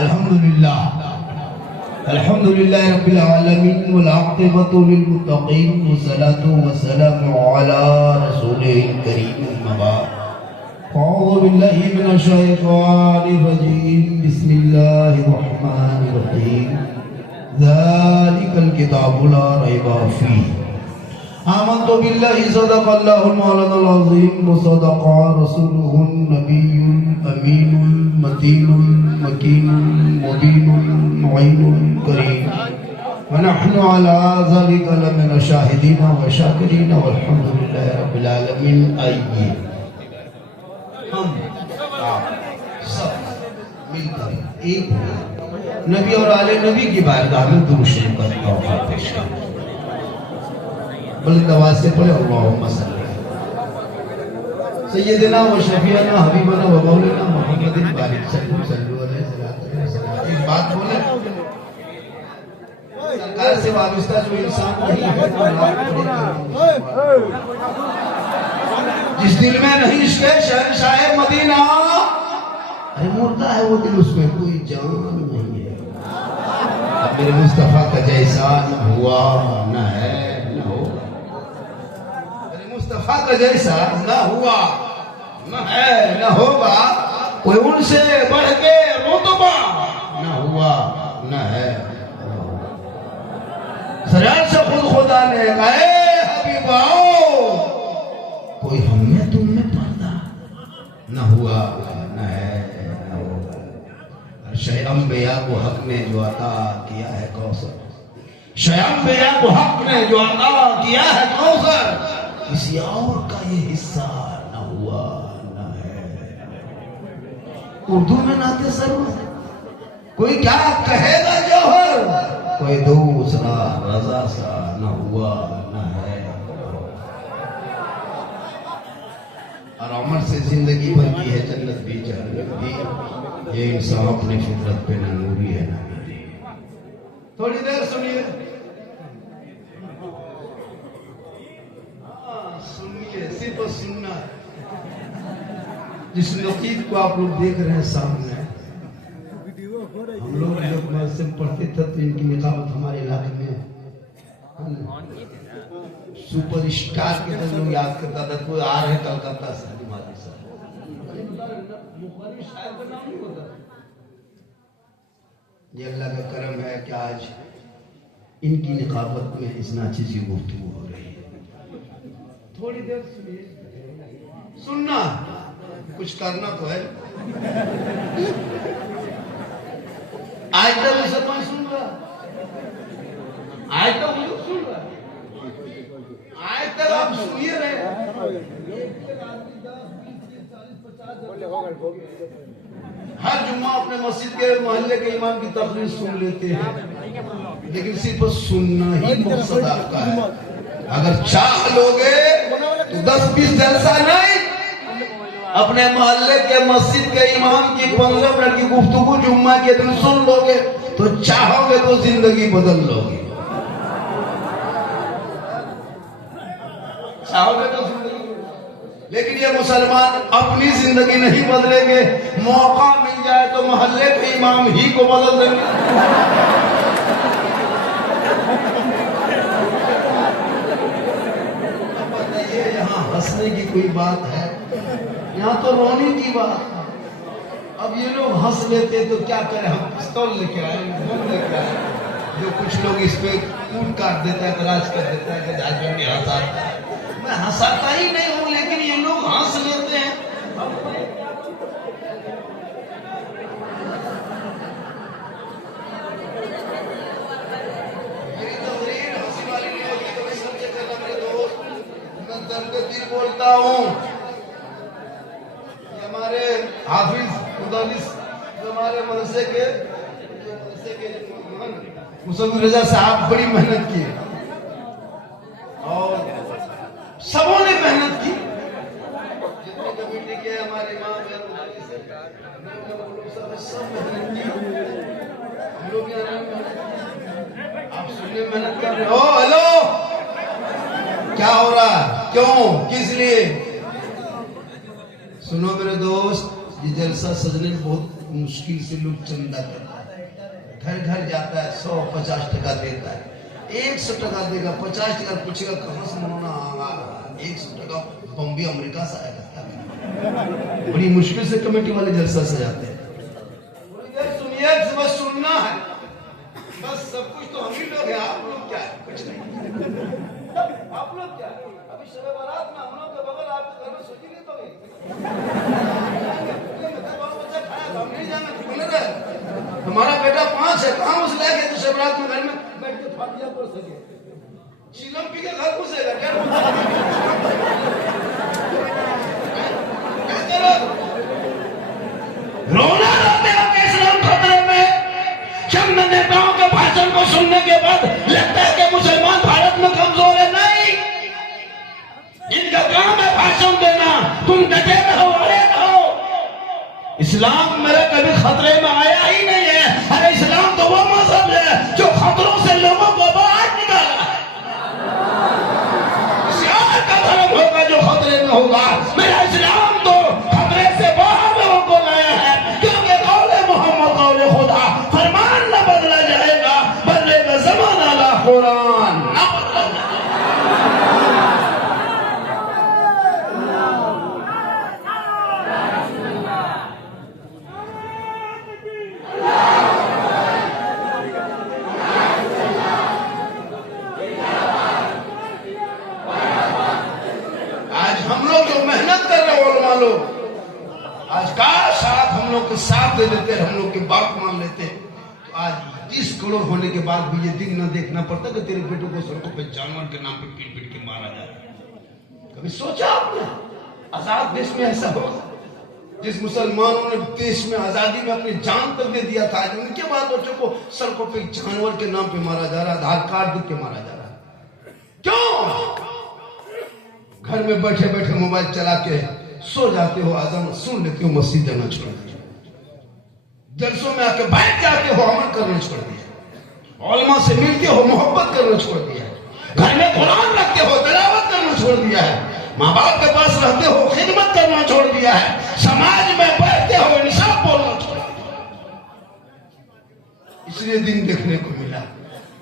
अल्हम्दुलिल्लाह अल्हम्दुलिल्लाह रब्बिल आलमीन वल आक़िबतु लिल मुत्तक़ीन वस्सलातु वस्सलामु अला रसूलिल करीम अम्मा बाद अऊज़ु बिल्लाहि मिनश शैतानिर रजीम बिस्मिल्लाहिर रहमानिर रहीम ज़ालिकल किताबु ला रैबा फ़ीह आमन्तु बिल्लाहि सदक़ल्लाहुल मौलानाल अज़ीम व सदक़ा रसूलुहुन नबियुल अमीनुल मतीनुल मकीनुल मुबीनुल मुइनुल करीम व नहनु अला ज़ालिका लमिन शाहिदीन व शाकिरीन वल्हम्दुलिल्लाहि रब्बिल आलमीन। आइए हम आप सब मिलकर एक नबी और आले नबी की बारगाह में दुरूद शरीफ का तोहफा पेश करें। बुलंद आवाज से पढ़े अल्लाहुम्मा सल्ली सय्यदना व शफीअना हबीबना व मौलाना मुहम्मदिन बारिक सल्लल्लाहु अलैहि वसल्लम। एक बात बोले, सरकार से वाबस्ता जो इंसान नहीं है जिस दिल में नहीं इश्क़ शहंशाह मदीना, अरे मुर्दा है वो दिल, उसमें कोई जान नहीं है। अब मेरे मुस्तफा का जैसा न हुआ न है न होगा, मुस्तफा का जैसा न हुआ न है न होगा, कोई उनसे बढ़ के रुतबा न हुआ न है। सरार से खुद खुदा ने कहा हबीबाओ, कोई हम में तुम में पर्दा न हुआ न है न होगा। शय-अंबिया को हक ने जो अता किया है कौसर, शय-अंबिया को हक ने जो अता किया है कौसर, किसी और का ये हिस्सा न हुआ न है। उर्दू में नाते सरूर, कोई क्या कहेगा जौहर, कोई दूसरा रजा सा न हुआ न है। और अमर से जिंदगी भर की है जन्नत भी जहन्नम भी, ये इंसान अपनी फितरत पे न नूरी है न नूरी। थोड़ी देर सुनिए, सुनिए, सिर्फ सुनना है। जिस नकीब को आप लोग देख रहे हैं सामने, हम लोग जब मदरसे में पढ़ते थे तो इनकी निकाबत हमारे इलाके में सुपर स्टार के तरह लोग याद करता था। कोई आ रहे कलकत्ता से, ये अल्लाह का करम है कि आज इनकी निकाबत में इस नाची सी गुफ्तगू हो रही है। थोड़ी देर सुनिए, सुनना, कुछ करना तो है। आज तक मुसलमान सुन रहा, आज तक मुझे सुन रहा, आज तक आप सुनिए रहे। हर जुम्मा अपने मस्जिद के मोहल्ले के इमाम की तकरीर सुन लेते हैं, लेकिन सिर्फ सुनना ही मकसद आपका है। अगर चाह लोगे तो 10-20 जलसा नहीं, अपने मोहल्ले के मस्जिद के इमाम की 15 मिनट की गुफ्तगू जुम्मा के दिन सुन लोगे तो चाहोगे तो जिंदगी बदल लोगे। चाहोगे तो जिंदगी, लेकिन ये मुसलमान अपनी जिंदगी नहीं बदलेंगे। मौका मिल जाए तो मोहल्ले के इमाम ही को बदल देंगे। यहाँ हंसने की कोई बात है? यहाँ तो रोने की बात। अब ये लोग हंस लेते तो क्या करें, हम पिस्तौल लेके आए, बम लेके आए। जो कुछ लोग इस पे कूट काट देता है, तलाश कर देता है कि नहीं हंसाता है। मैं हंसाता ही नहीं हूँ, लेकिन ये लोग हंस लेते हैं। मेरी तकरीर हंसी वाली नहीं होगी तो मैं समझे करना मेरे दोस्त, मैं दर्द दिल बोलता हूँ। हमारे हाफिज मुदल्लिस हमारे मदरसे के मुसम्मिल रजा साहब बड़ी मेहनत की और सबों ने मेहनत की। जितने कमेटी के हमारे इमाम सब मेहनत की। हम लोग आप सुनने मेहनत कर रहे हो। हेलो, क्या हो रहा, क्यों, किस लिए? सुनो मेरे दोस्त, ये जलसा सजने में बहुत मुश्किल से लोग चंदा करता है। घर घर जाता है, 150 टका देता है, 100 टका देगा, 50 टका पूछेगा कहाँ से मनाना आ रहा है, 100 टका बॉम्बे अमेरिका से आएगा। बड़ी मुश्किल से कमेटी वाले जलसा सजाते हैं। सुनिए, बस सुनना है, बस सब कुछ तो हम ही लोग हैं, आप लोग क्या है? कुछ नहीं। आप लोग क्या है? अभी शब बारात में हम लोग के बगल आपके घर में सोची नहीं तो हम नहीं जाना। तुम्हारा बेटा 5 है, कहाँ उस लायक है तो शब बारात में घर में बैठ के फातिहा पढ़ सके? चिलम पी के घर घुसेगा क्या? रोना रोते हो इस्लाम खतरे में। चंद नेताओं के भाषण को सुनने के बाद लगता है कि मुसलमान भारत में कमजोर है। नहीं, इनका काम है भाषण देना। तुम डटे रहो, अड़े रहो। इस्लाम मेरा कभी खतरे में आया ही नहीं है। अरे इस्लाम तो वो मजहब है जो खतरों से लोगों को बाहर निकाला है। इस्लाम का धर्म होगा जो खतरे में होगा। मेरा इस्लाम तो खतरे से बाहर लोगों को लाया है, क्योंकि कौले मोहम्मद कौले खुदा, फरमान न बदला जाएगा, बदलेगा ज़माना ला कुरान। आज का साथ हम लोग के साथ दे देते, हम लोग की बात मान लेते, तो आज 30 करोड़ होने के बाद भी ये दिन न देखना पड़ता कि तेरे बेटों को सड़कों पे जानवर के नाम पे पीट पीट के मारा जा रहा है। कभी सोचा आपने आजाद देश में ऐसा होगा? जिस मुसलमानों ने देश में आजादी में अपनी जान तक दे दिया था, आज उनके बाद बच्चों को सड़कों पे जानवर के नाम पे मारा जा रहा है, आधार कार्ड देख के मारा जा रहा है। क्यों? घर में बैठे बैठे मोबाइल चला के सो जाते हो, आज़ान सुन लेते हो, मस्जिद जाना छोड़ दिया, जलसों में आके बैठ जाते हो, अमल करना छोड़ दिया, उलमा से मिलते हो, मोहब्बत करना छोड़ दिया है, घर में कुरान रखते हो, तिलावत करना छोड़ दिया है, माँ बाप के पास रहते हो, खिदमत करना छोड़ दिया है, समाज में बैठते हो, इंसाफ बोलना छोड़ दिया। इसलिए दिन देखने को मिला।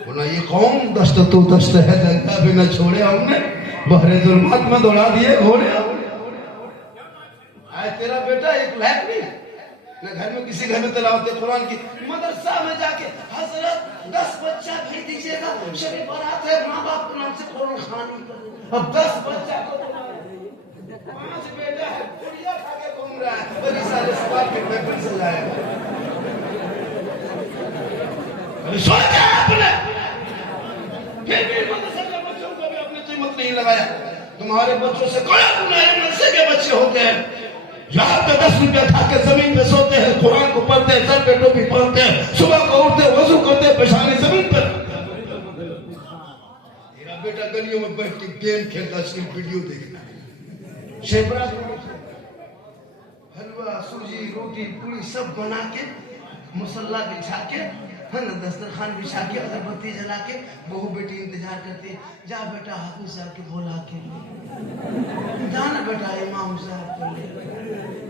बोला ये कौन दस्त तो दस्त है, जनता भी न छोड़े हमने, बहरे जुल्मात में दौड़ा दिए घोड़े। आज तेरा बेटा एक लायक नहीं है न घर में, किसी घर में तिलावत कुरान की, मदरसा में जाके हजरत 10 बच्चा भेज दीजिएगा, शरीफ बारात है, माँ बाप के नाम से कुरान खानी कर। अब 10 बच्चा को 5 बेटा है, पुड़िया खा के घूम रहा है, बड़ी सारे सवाल के पेपर से लाएगा। सोचा आपने? फिर भी मदरसा के बच्चों को भी अपनी कीमत नहीं लगाया। तुम्हारे बच्चों से कोई गुनाह मदरसे के बच्चे होते हैं, यहाँ पे 10 रुपया खा के जमीन पे सोते हैं, कुरान को पढ़ते हैं, सर पे टोपी पहनते हैं, सुबह को उठते वजू करते हैं, पेशानी जमीन पर। तेरा बेटा गलियों में बैठ के गेम खेलता, सिर्फ वीडियो देखना, शेपरा हलवा सूजी रोटी पूरी सब बना के मुसल्ला बिछा के, है ना, दस्तरखान बिछा के, अगरबत्ती जला के, बहू बेटी इंतजार करते, जा बेटा हाफिज साहब के बोला के जाना बेटा इमाम साहब को ले।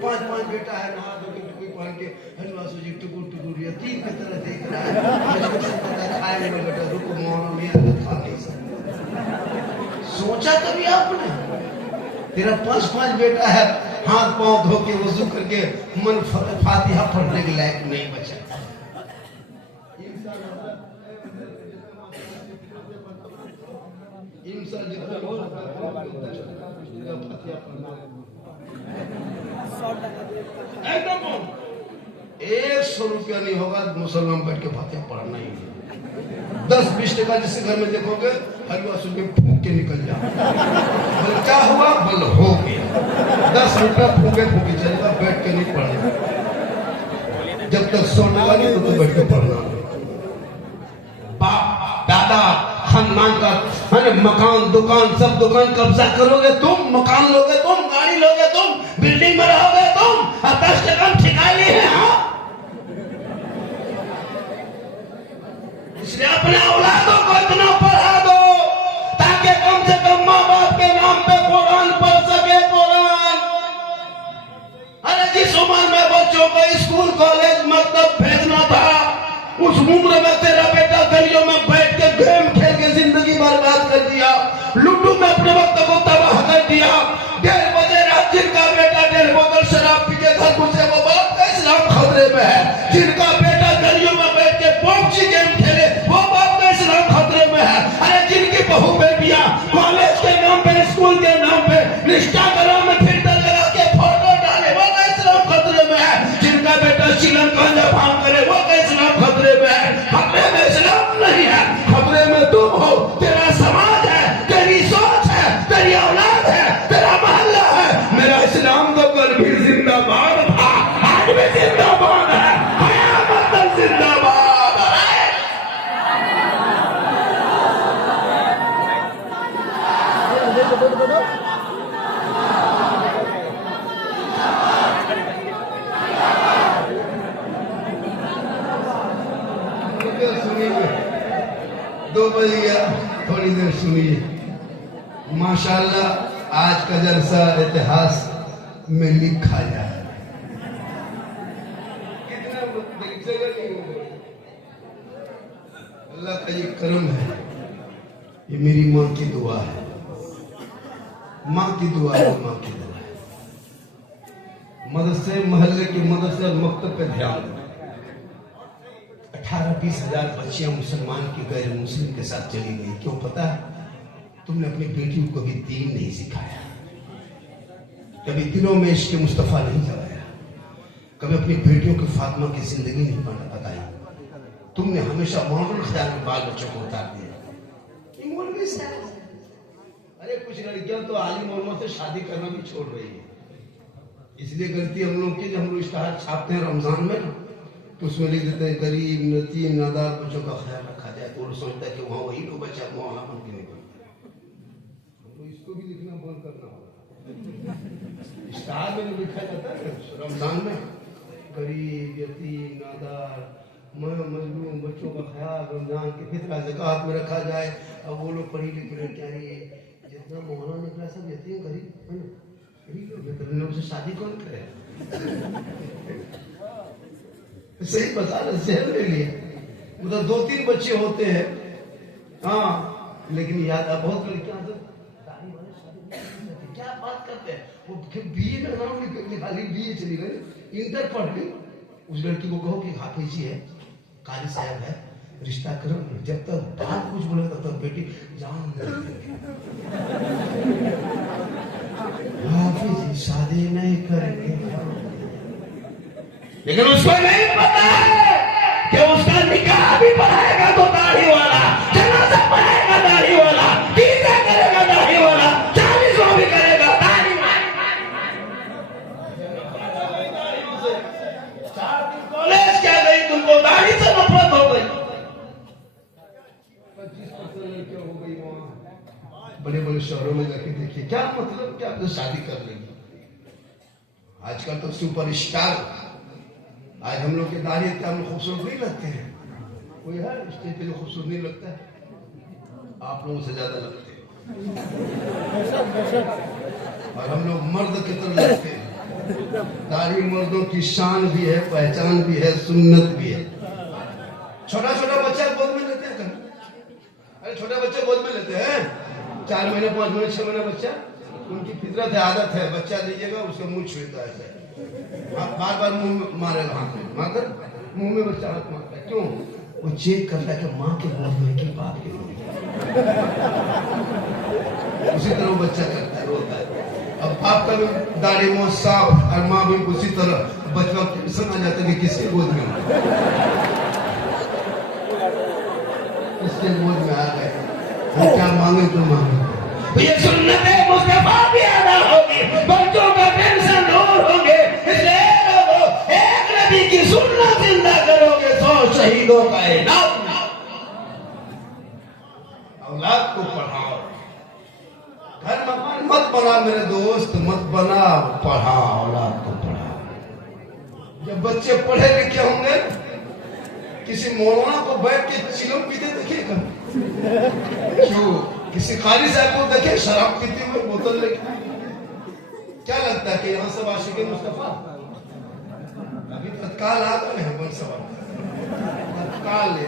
5 बेटा है, नहा धो के टुकड़ी पहन के हलवा सूजी टुकुर टुकुर यतीम की तरह देख रहा है, खाए में बेटा रुको मौला में खा नहीं सकता। सोचा कभी आपने? तेरा 5 बेटा है, हाथ पांव धो के वजू करके मन फातिहा पढ़ने के लायक नहीं बचा। एकदम 100 रुपया नहीं होगा मुसलमान बैठ के फातिहा पढ़ना ही। 10-20 टका जिसके घर में देखोगे हलवा सुन के फूक के निकल जाओ, बोल क्या हुआ, बोल हो गया। 10 रुपया फूके फूके चलेगा, बैठ के नहीं पढ़ेगा। जब तक 100 टका नहीं तो बैठ के पढ़ना। बाप दादा खानदान का मकान दुकान सब दुकान कब्जा करोगे तुम, मकान लोगे तुम, गाड़ी लोगे तुम, बिल्डिंग में रहोगे तुम, और 10 टका ठिकाने हैं। हाँ, इसलिए अपने औलादों को इतना पढ़ा दो ताकि कम से कम माँ बाप के नाम पे कुरान पढ़ सके। कुरान जिस उम्र में बच्चों को स्कूल कॉलेज मकतब भेजना था, उस उम्र में तेरा बेटा गलियों में बैठ के गेम खेल के जिंदगी बर्बाद कर दिया, लूडो में अपने वक्त को तबाह कर दिया। 1:30 बजे रात जिनका बेटा 1.5 बोतल शराब पी के घर घुसे, वो बाप का इस्लाम खतरे में है। जिनका बेटा गलियों में बैठ के पबजी गेम खेले, वो बाप का इस्लाम खतरे में है। अरे जिनकी बहू बेटियां कॉलेज के नाम पे, स्कूल के नाम पे इंस्टाग्राम में फिल्टर लगा के फोटो डाले, वो का इस्लाम खतरे में है। जिनका बेटा चिलन गांजा भांग करे, वो का इस्लाम खतरे में है। खतरे में इस्लाम नहीं है, खतरे में तुम हो, तेरा समाज है, तेरी सोच है, तेरी औलाद है, तेरा मोहल्ला है। मेरा इस्लाम तो कल भी जिंदाबाद था, आज भी जिंदाबाद है, कयामत तक जिंदाबाद है। सुनिए, 2 बज गया, थोड़ी देर सुनिए। माशाल्लाह आज का जलसा इतिहास में लिखा जाए। अल्लाह का ये करम है, ये मेरी माँ की दुआ है, माँ की दुआ है, माँ की दुआ है। मदरसे मोहल्ले के मदरसे और मकतब पे ध्यान। 18-20 हजार बच्चियां मुसलमान की गैर मुस्लिम के साथ चली गई। क्यों पता है? तुमने अपनी बेटियों को भी दीन नहीं सिखाया, कभी दिलों में इश्क मुस्तफा नहीं जगाया, कभी अपनी बेटियों की फातिमा की जिंदगी नहीं बताई। तुमने हमेशा मॉडल ख्याल में बाल बच्चों को उतार दिया। अरे कुछ लड़कियां तो आलिम उलमा से शादी करना भी छोड़ रही है। इसलिए गलती हम लोग की, जब हम लोग इश्तहार छापते हैं रमजान में ना, तो उसमें लिख देते हैं गरीब यतीम नादार बच्चों का ख्याल रखा जाए, तो वो सोचता है कि वहाँ वही लोग बच्चा मौला बन के निकलते। हमको इसको भी लिखना बंद करना होगा। इश्तहार में जो लिखा जाता है रमजान में, गरीब यतीम नादार मजलूम बच्चों का ख्याल रमजान की फितरा ज़कात में रखा जाए। अब वो लोग पढ़ी लिखी लड़कियां, जितना मौला निकला सब यतीम गरीब है ना, गरीब लोग लोग से शादी कौन करे? सही बता रहे, शहर ले लिए मतलब 2-3 बच्चे होते हैं, हाँ, लेकिन याद है बहुत लड़कियां दाढ़ी वाले शादी क्या बात करते हैं। वो बीए में नाम लिखा ली, बीए चली गई, इंटर पढ़ ली। उस लड़की को कहो कि हाफिजी है, कारी साहब है, रिश्ता करो। जब तक बात कुछ बोले तब तक बेटी जान हाफिजी शादी नहीं करेंगे। लेकिन उसको नहीं पता है कि उसका निकाह भी पढ़ाएगा तो दाढ़ी वाला, जनाजा पढ़ाएगा दाढ़ी वाला, टीका करेगा दाढ़ी वाला, 40 भी करेगा दाढ़ी वाला। 4 दिन कॉलेज क्या गई, तुमको दाढ़ी से नफरत हो गई। 25% लड़कियां हो गई वहां बड़े बड़े शहरों में जाके देखिए, क्या मतलब, क्या तो शादी कर लेंगे। आजकल तो सुपरस्टार, आज हम लोग के दाढ़ी इतना खूबसूरत नहीं लगते हैं। कोई है स्टेज पे जो खूबसूरत नहीं लगता है? आप लोगों से ज्यादा लगते हैं। और हम लोग मर्द की तरह लगते हैं। दाढ़ी मर्दों की शान भी है, पहचान भी है, सुन्नत भी है। छोटा छोटा बच्चा गोद में लेते हैं। अरे छोटा बच्चा गोद में लेते हैं, 4 महीने 5 महीने 6 महीने बच्चा, उनकी फितरत है, आदत है। बच्चा दीजिएगा उसका मुंह छूता है, बार बार मुंह मारेगा, हाथ में मारकर मुंह में बच्चा हाथ मारता है। क्यों? वो चेक करता है कि माँ के गोद में कि बाप के गोद में। उसी तरह वो बच्चा करता है, रोता है। अब बाप का भी दाढ़ी मुंह साफ और माँ भी उसी तरह, बच्चा टेंशन आ जाता है कि किसके गोद में, किसके गोद में आ गए, वो क्या मांगे तो मांगे। ये सुन्नत मुस्तफा भी अदा होगी, बच्चों का टेंशन दूर होंगे। इसलिए लोगों, एक नबी की सुन्नत जिंदा करोगे 100 शहीदों का इनाम। औलाद को पढ़ाओ, घर मकान मत बना मेरे दोस्त, मत बना, पढ़ाओ, औलाद को पढ़ाओ। जब बच्चे पढ़े लिखे होंगे, किसी मौलाना को बैठ के चिलम पीते देखिएगा, क्यों? किसी कारी साहब को देखे शराब पीते हुए बोतल लेके, क्या लगता है कि यहाँ सब आशिक मुस्तफा? काल आ गए हैं बन सवाल काल ले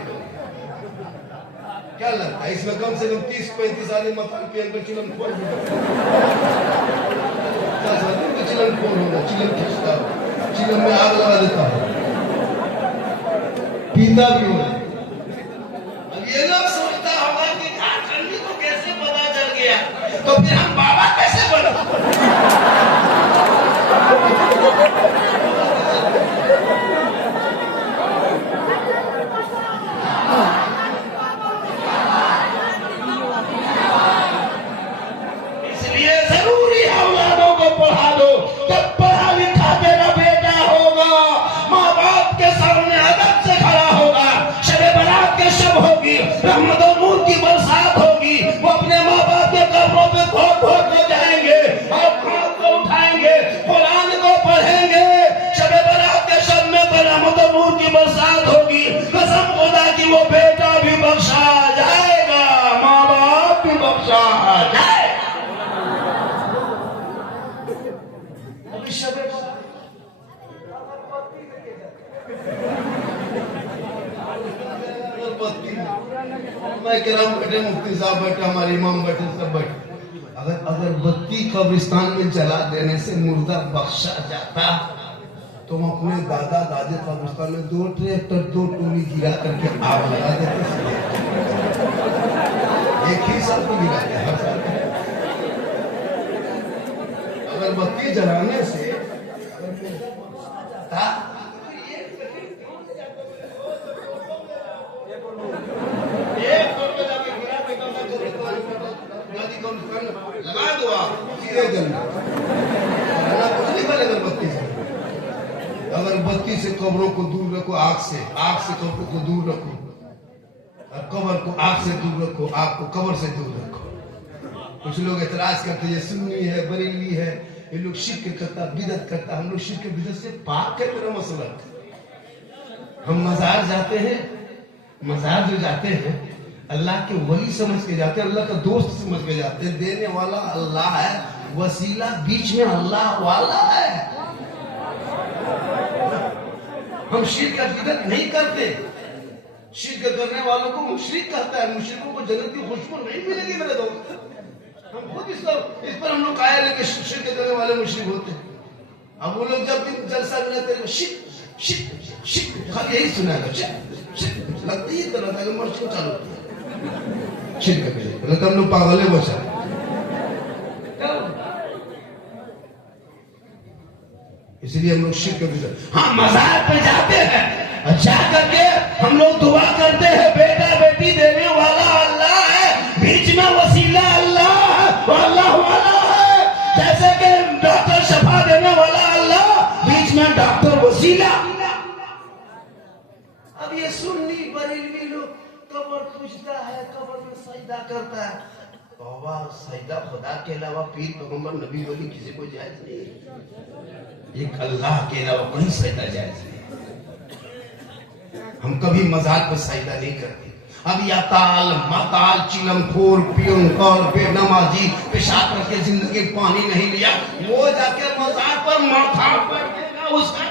क्या लगता है इसमें कम से कम 30-35 आदमी मकान पे अंदर चिलम खोल चिलम खोल होगा चिलम खींचता चिलम में आग लगा देता है पीता भी होगा। अब ये लोग सोचता होगा कि झारखंडी को कैसे पता चल गया तो फिर हम बाबा कैसे बने। रहमत और नूर की बरसात होगी वो अपने माँ बाप के कब्रों पे घोट घोट के जाएंगे और हाथ को उठाएंगे कुरान को पढ़ेंगे शबे बारात के शब में रहमत और नूर की बरसात होगी कसम खुदा की वो बेटा भी बख्शा जाएगा माँ बाप भी बख्शा जाएगा। अभी शबे मैं कह रहा हूँ बैठे मुफ्ती साहब बैठे हमारे इमाम बैठे सब बैठे अगर बत्ती कब्रिस्तान में जला देने से मुर्दा बख्शा जाता तो हम अपने दादा दादी कब्रिस्तान में 2 ट्रैक्टर 2 टोली गिरा करके आग लगा देते एक ही साल को गिराते हर साल। अगर बत्ती जलाने से लगा दो आप सीधे जलना कुछ नहीं बने अगरबत्ती से। अगरबत्ती से कब्रों को दूर रखो आग से कब्रों को दूर रखो और कब्र को आग से दूर रखो आग को कब्र से दूर रखो। कुछ लोग एतराज करते हैं सुन्नी है बरेली है ये लोग शिर्क करता बिदअत करता हम लोग शिर्क बिदअत से पाक है मेरा मसला। हम मजार जाते हैं मजार जो जाते हैं अल्लाह के वली समझ के जाते हैं अल्लाह का दोस्त समझ के जाते हैं देने वाला अल्लाह है वसीला बीच में अल्लाह वाला है। हम शिर्क बिदअत नहीं करते शिर्क करने वालों को मुशरिक कहता है मुशरिकों को जन्नत की खुशबू नहीं मिलेगी मेरे दोस्त। हम खुद इस पर हम लोग आए लेके शिर्क करने वाले मुशरिक होते हैं। अब वो लोग जब भी जलसा मिलते हैं शिर्क शिर्क शिर्क खाली यही सुनाएगा शिर्क लगता ही तो लगता है मर्ज को चालू होती है शिर्क करके हम लोग पागल है बचा। इसलिए हम लोग शिर्क हाँ मज़ार पे जाते हैं और जा करके हम लोग दुआ करते हैं बेटा बेटी देने वाला अल्लाह है बीच में वसीला अल्लाह है अल्लाह वाला है जैसे कि डॉक्टर शफा देने वाला अल्लाह बीच में डॉक्टर वसीला। अब ये सुन्नी बरेलवी लोग कब्र पूजता है कब्र में सजदा करता है तौबा सजदा खुदा के अलावा पीर पैगंबर नबी वली किसी को जायज नहीं है। एक अल्लाह के अलावा कोई सजदा जायज नहीं। हम कभी मज़ार पर सजदा नहीं करते। अब या ताल माताल चिलमखोर पियंकर बेनमाजी पेशाब करके जिंदगी पानी नहीं लिया वो जाके मज़ार पर माथा पर देगा उसका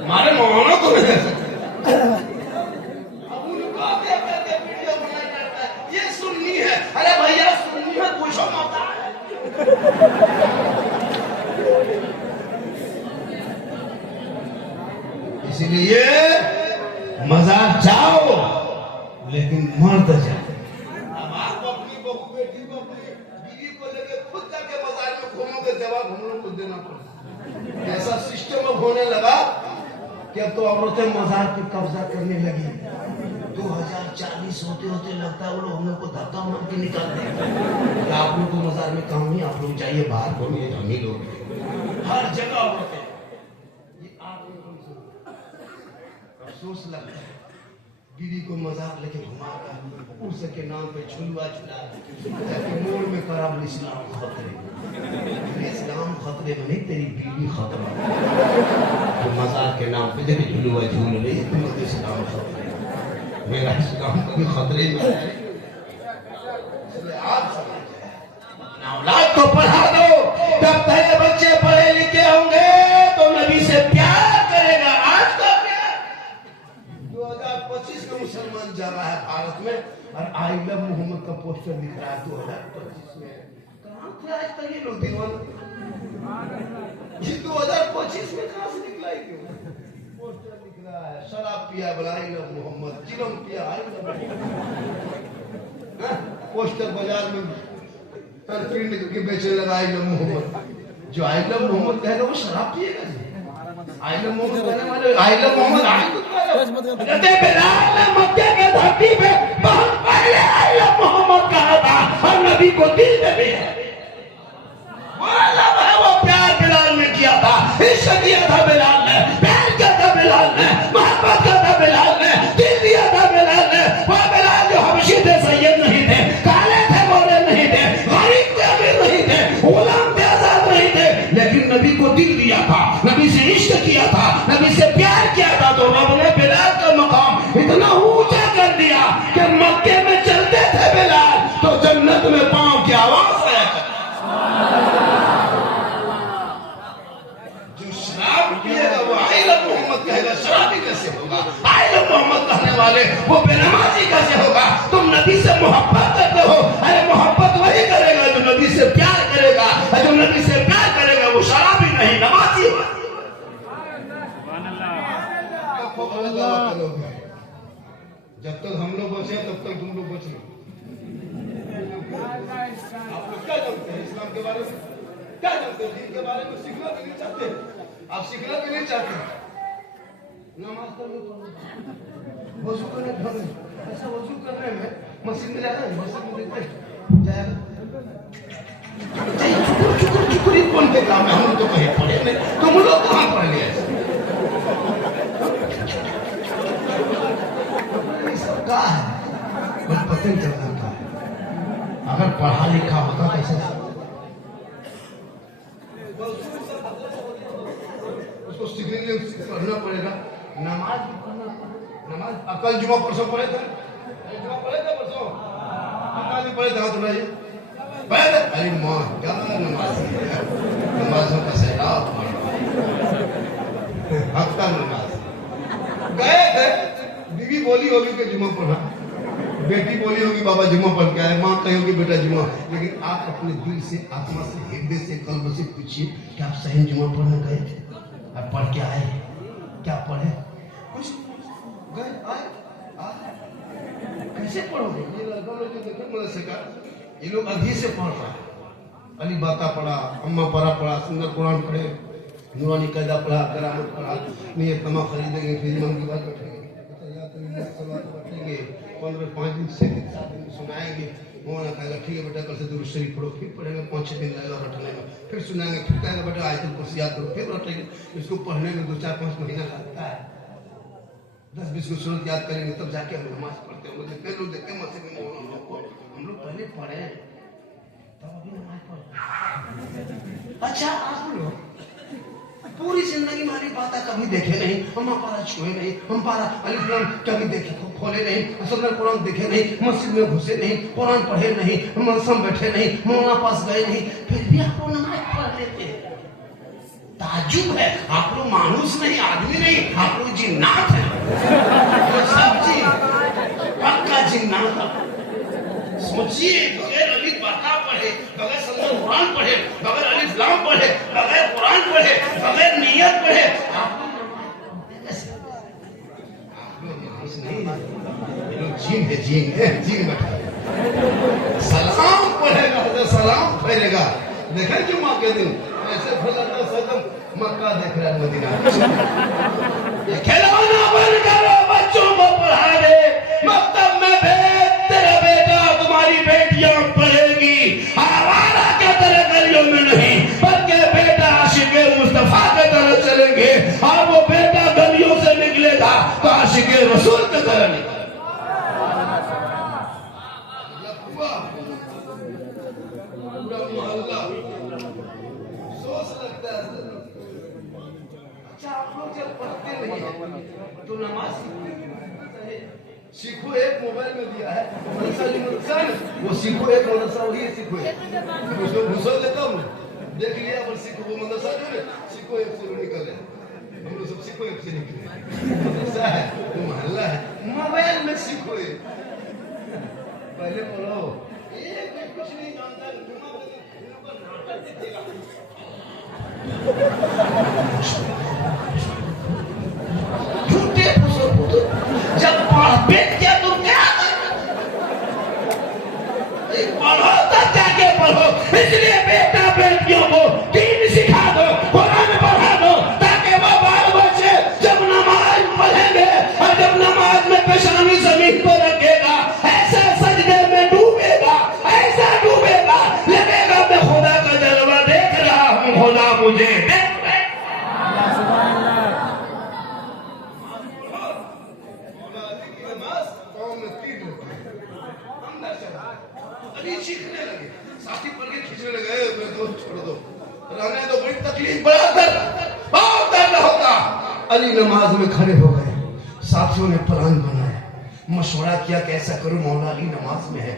हमारे मोहनों को नहीं दे सकते। अब उनको आगे करके वीडियो बनाया जाता है ये सुन्नी है अरे भैया सुन्नी है पूछो माता इसलिए मज़ार जाओ लेकिन मर्द जाओ। अब आप अपनी बहू बेटी को अपनी बीवी को लेकर खुद जाके मज़ार में घूमोगे जवाब हम लोग को देना पड़ेगा। ऐसा सिस्टम अब होने लगा कि अब तो औरतें मज़ार पे कब्जा करने लगी। 2040 होते होते लगता है वो लोग हम लोग को धक्का मार के निकाल देंगे। आप लोग को मज़ार में काम नहीं आप लोग जाइए बाहर घूमिए हम ही लोग हर जगह होते ये आप अफसोस लगता है बीवी को मज़ार लेके घुमाकर उस के नाम पे झुलवा झुला मोड़ में कराब इस्लाम खतरे इस्लाम खतरे में नहीं तेरी बीवी खतरा तो मज़ार के नाम पे जब झुलवा झूल रही तुम इस्लाम खतरे मेरा इस्लाम कभी खतरे में आप औलाद को पढ़ा दो। जब तेरे बच्चे पढ़े लिखे होंगे तो नबी से प्यार करेगा। आज का प्यार 2025 में मुसलमान जा रहा है भारत में और आई लव मोहम्मद का पोस्टर दिख रहा है 2025 में। कहां थे आज तक ये लोग दीवाना? ये 2025 में कहां से निकला है? क्यों पोस्टर दिख रहा है, शराब पिया बोला आई लव मोहम्मद, चिलम पिया आई लव मोहम्मद, पोस्टर बाजार में प्रिंट करके बेचने लगा आई लव मोहम्मद। जो आई लव मोहम्मद कहेगा वो शराब पिएगा। आई लव मोहम्मद कहने वाले आई लव मोहम्मद बिलाल ने मक्के के धरती पे बहुत पहले आई लव मोहम्मद कहा था और नबी को दिल में भी है। वो प्यार बिलाल ने किया था, इश्क किया था बिलाल ने, प्यार किया था बिलाल ने, मोहब्बत किया था बिलाल ने, दिल दिया था बिलाल ने। वो बिलाल जो हबशी थे, सैयद नहीं थे, काले थे, गोरे नहीं थे, गरीब थे, अमीर नहीं थे, गुलाम थे, आजाद नहीं थे, लेकिन नबी को दिल दिया था, नबी से इश्क किया था, नबी से प्यार किया था। तो रब ने बिलाल का मकाम इतना ऊंचा कर दिया कि मक्के में चलते थे बिलाल तो जन्नत में पांव की आवाज आया करती। वो आई लव मोहम्मद कहेगा शराबी कैसे होगा? आई लव मोहम्मद कहने वाले वो बेनमाजी कैसे होगा? तुम नबी से मोहब्बत करते हो, अरे मोहब्बत वही करेगा जो नबी से प्यार करेगा, जो नबी से प्यार करेगा वो शराबी नहीं नमाजी होगा। जब तक हम लोग बचे तब तक तुम लोग बच लो। आप लोग क्या जानते हैं इस्लाम के बारे में? क्या जानते हैं दीन के बारे में? सीखना भी नहीं चाहते, आप सीखना भी नहीं चाहते। नमाज पढ़ने वजू करने ढंग ऐसा वजू करने में मस्जिद में जाना है, मस्जिद में देखते जाएगा चुकुरी कौन के काम है? हम तो कहीं पढ़े नहीं, तुम लोग कहाँ पढ़ गए? सब का है बस पता नहीं चलता था। अगर पढ़ा लिखा होता कैसे उसको सीखने के लिए पढ़ना पड़ेगा। नमाज भी पढ़ना पड़ेगा। नमाज अकल जुमा परसों पढ़े थे, जुमा पढ़े थे परसों, नमाज भी पढ़े थे। हाथ उठाइए, पढ़े थे। अरे माँ क्या नमाज, नमाजों का सैलाब हफ्ता नमाज गए थे। बीवी बोली होगी कि जुमा पढ़ा, बेटी बोली होगी बाबा जुमा पढ़ के आए, माँ कहोगी बेटा जुमा। लेकिन आप अपने दिल से, आत्मा से, हृदय से, कल्ब से पूछिए कि आप सही जुमा पढ़ने गए थे और पढ़ के आए? क्या पढ़े? कुछ गए आए कैसे पढ़ोगे? ये लड़का लोग जो देखे मदरसे का, ये लोग अभी से पढ़ रहा है। अली बाता पढ़ा, अम्मा पढ़ा पढ़ा, सुंदर कुरान पढ़े, नूरानी कायदा पढ़ा, करामत पढ़ा, नियत तमा खरीदेंगे, फिर इमाम की बात बैठेंगे, 15-5 दिन से 7 दिन सुनाएंगे। मौलाना कहेगा ठीक है बेटा कल से दुरूद शरीफ पढ़ो, फिर पढ़ेंगे 5-6 दिन लगेगा रटने में, फिर सुनाएंगे, फिर कहेगा बेटा आयतुल कुर्सी याद करो, फिर रटेंगे। इसको पढ़ने में 2-4-5 महीना लगता है। 10-20 को सूरत याद करेंगे तब जाके हम नमाज पढ़ते हैं। देखे मस्जिद में हम लोग पहले पढ़े तब अभी नमाज पढ़ते। अच्छा आप लोग पूरी जिंदगी हमारी बातें कभी देखे नहीं, हम पारा छुए नहीं, हम पारा अलिफ लाम कभी देखे खोले नहीं, असल में कुरान देखे नहीं, मस्जिद में घुसे नहीं, कुरान पढ़े नहीं, मौसम बैठे नहीं, मौलाना पास गए नहीं, फिर भी आप लोग नमाज पढ़ लेते। ताज्जुब है, आप लोग मानुस नहीं, आदमी नहीं, आप लोग जिन्नात हैं। सब चीज पक्का जिन्नात। सोचिए बगैर अलिफ बता पढ़े, बगैर संदर्भ कुरान पढ़े, बगैर अलिफ लाम पढ़े, बगैर कुरान पढ़े, बगैर नियत पढ़े, आप लोग मानुस नहीं, ये लोग जीन है, जीन है, जीन बैठा सलाम पढ़ेगा तो सलाम फैलेगा। देखा जुम्मा के दिन ऐसे फैलाता सदम मक्का देख रहा है, मदीना। खिलौना बन करो बच्चों को पढ़ा दे, मकतब में भेज, तेरा बेटा तुम्हारी बेटियां पढ़ेगी आवारा के तरह गलियों में नहीं, बल्कि बेटा आशिक़े मुस्तफा के तरह चलेंगे, और वो बेटा गलियों से निकलेगा तो आशिक़े रसूल के तरह निकलेगा। अच्छा आप लोग जब पढ़ते नहीं तो नमाज सीखो एक मोबाइल में दिया है मदरसा, जो मदरसा है वो सीखो एक मदरसा, वही सीखो एक उसमें घुसो देता हूँ देख लिया, पर सीखो वो मदरसा जो है सीखो एक से निकल रहे, हम लोग सब सीखो एक से निकले, मदरसा है वो मोहल्ला है, मोबाइल में सीखो एक, पहले पढ़ो एक कुछ नहीं जानता, झूठे जब पढ़ते क्या तुम क्या पढ़ो तो जाके पढ़ो, इसलिए बेटा बेटियों को दीन सिखा दो, कुरान पढ़ा दो, ताकि वो बाल बच्चे जब नमाज पढ़ेंगे और जब नमाज में पेशानी जमीन पर रखेगा ऐसा सजदे में डूबेगा, ऐसा डूबेगा लगेगा मैं खुदा का जलवा देख रहा हूँ, खुदा मुझे देख रहा है। सीखने लगे, साथी पढ़ के खींचने लगे, मैं दोस्त छोड़ दो, रहने दो, बड़ी तकलीफ, बड़ा दर्द, बहुत दर्द होता। अली नमाज में खड़े हो गए, साथियों ने प्लान बनाया, मशवरा किया कैसा करूं, मौला अली नमाज में है,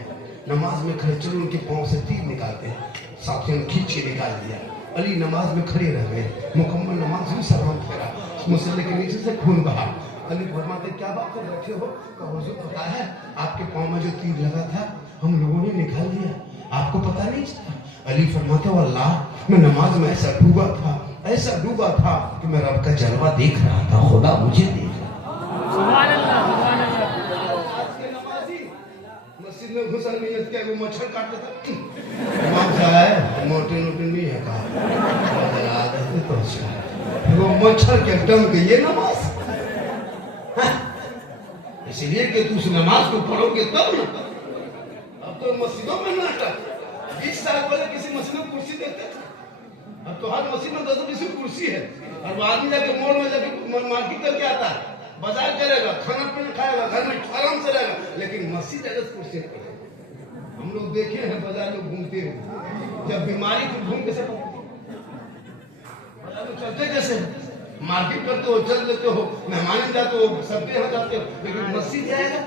नमाज में खड़े, चलो उनके पांव से तीर निकालते हैं, साथियों ने खींच के निकाल दिया, अली नमाज में खड़े रह गए, मुकम्मल नमाज में सलाम फेरा, मुसल्ले के नीचे से खून बहा। अली फरमाते क्या बात कर बैठे हो, हुजूर पता है आपके पांव में जो तीर लगा था हम लोगों ने निकाल दिया, आपको पता नहीं चला? अली फरमाते अल्लाह मैं नमाज में ऐसा डूबा था कि मैं रब का जलवा देख रहा था, खुदा मुझे देख रहा। सुभान अल्लाह, सुभान अल्लाह। आज के नमाजी मस्जिद में घुसा नियत किया वो मच्छर काट लेता, इमाम साहब मोटे नहीं है कहा, तो वो मच्छर के डंग के ये नमाज, इसलिए कि तू उस नमाज को पढ़ोगे तब ना। अब तो मस्जिदों में नाटक, 20 साल पहले किसी मस्जिद में कुर्सी देते थे, अब तो हर मस्जिद में 10-20 कुर्सी है, और वो आदमी जाके मोड़ में जाके मार्केट करके आता है, बाजार करेगा, खाना पीना खाएगा, घर में आराम से रहेगा, लेकिन मस्जिद अगर कुर्सी नहीं, हम लोग देखे हैं बाजार में घूमते हुए, जब बीमारी तो घूम कैसे चलते कैसे, मार्केट करते हो, चल देते हो, मेहमान जाते हो, सबके यहाँ जाते हो, लेकिन मस्जिद जाएगा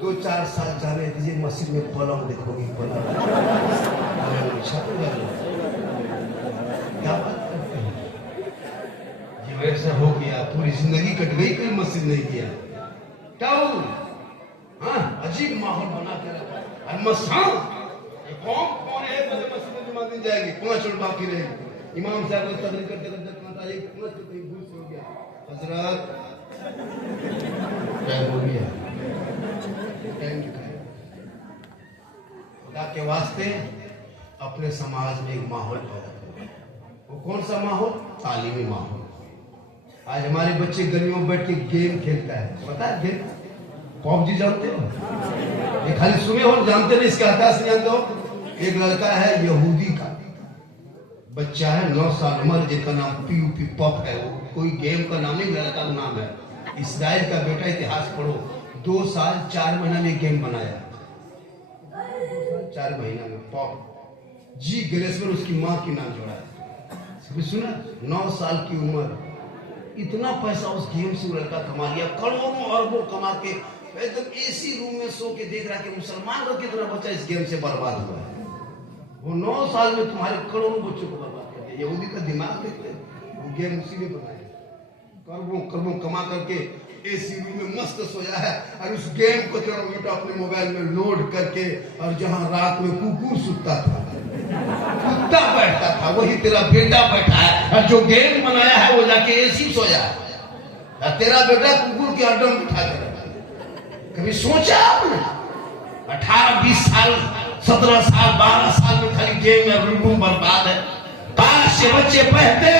2-4 साल जाने दीजिए, मस्जिद में पलंग देखोगी, पलंग क्या बात करते हैं, ये वैसा हो गया, पूरी जिंदगी कट गई, कोई मस्जिद नहीं किया, क्या हो, हाँ अजीब माहौल बना के रखा, और कौन है मस्जिद में जुमा दिन जाएगी, 5 मिनट बाकी रहेगी, इमाम साहब को तकरीर करते करते भूल हो गया, हजरत क्या हो गया, खुदा के वास्ते अपने समाज में एक माहौल पैदा करो, वो कौन सा माहौल, तालीमी माहौल। आज हमारे बच्चे गलियों में बैठ के गेम खेलता है, पता है गेम पबजी जानते हो, ये खाली सुने हो जानते नहीं, इसका इतिहास नहीं जानते हो। एक लड़का है यहूदी का बच्चा है, 9 साल उम्र, जिसका नाम पी पप है, वो कोई गेम का नाम नहीं, लड़का का नाम है, इसराइल का बेटा, इतिहास पढ़ो, 2 साल 4 महीना में गेम बनाया, 4 महीना में पॉप जी ग्लेसर उसकी माँ की नाम जोड़ा है, सुना, 9 साल की उम्र, इतना पैसा उस गेम से वो लड़का कमा लिया, करोड़ों अरबों कमा के एकदम एसी रूम में सो के देख रहा कि मुसलमान का कितना बच्चा इस गेम से बर्बाद हुआ है, वो 9 साल में तुम्हारे करोड़ों बच्चों को बर्बाद कर दिया। यहूदी का दिमाग देखते, वो गेम उसी ने बनाया, करोड़ों कमा करके एसी रूम में मस्त सोया है, और उस गेम को तेरा बेटा अपने मोबाइल में लोड करके, और जहां रात में कुकुर सुतता था, कुत्ता बैठता था, वही तेरा बेटा बैठा है, और जो गेम बनाया है वो जाके एसी सोया है, और तेरा बेटा कुकुर के अड्डा में बिठा के रखा। कभी सोचा आपने 18-20 साल 17 साल 12 साल में खाली गेम में रूम बर्बाद है। काश ये बच्चे पढ़ते,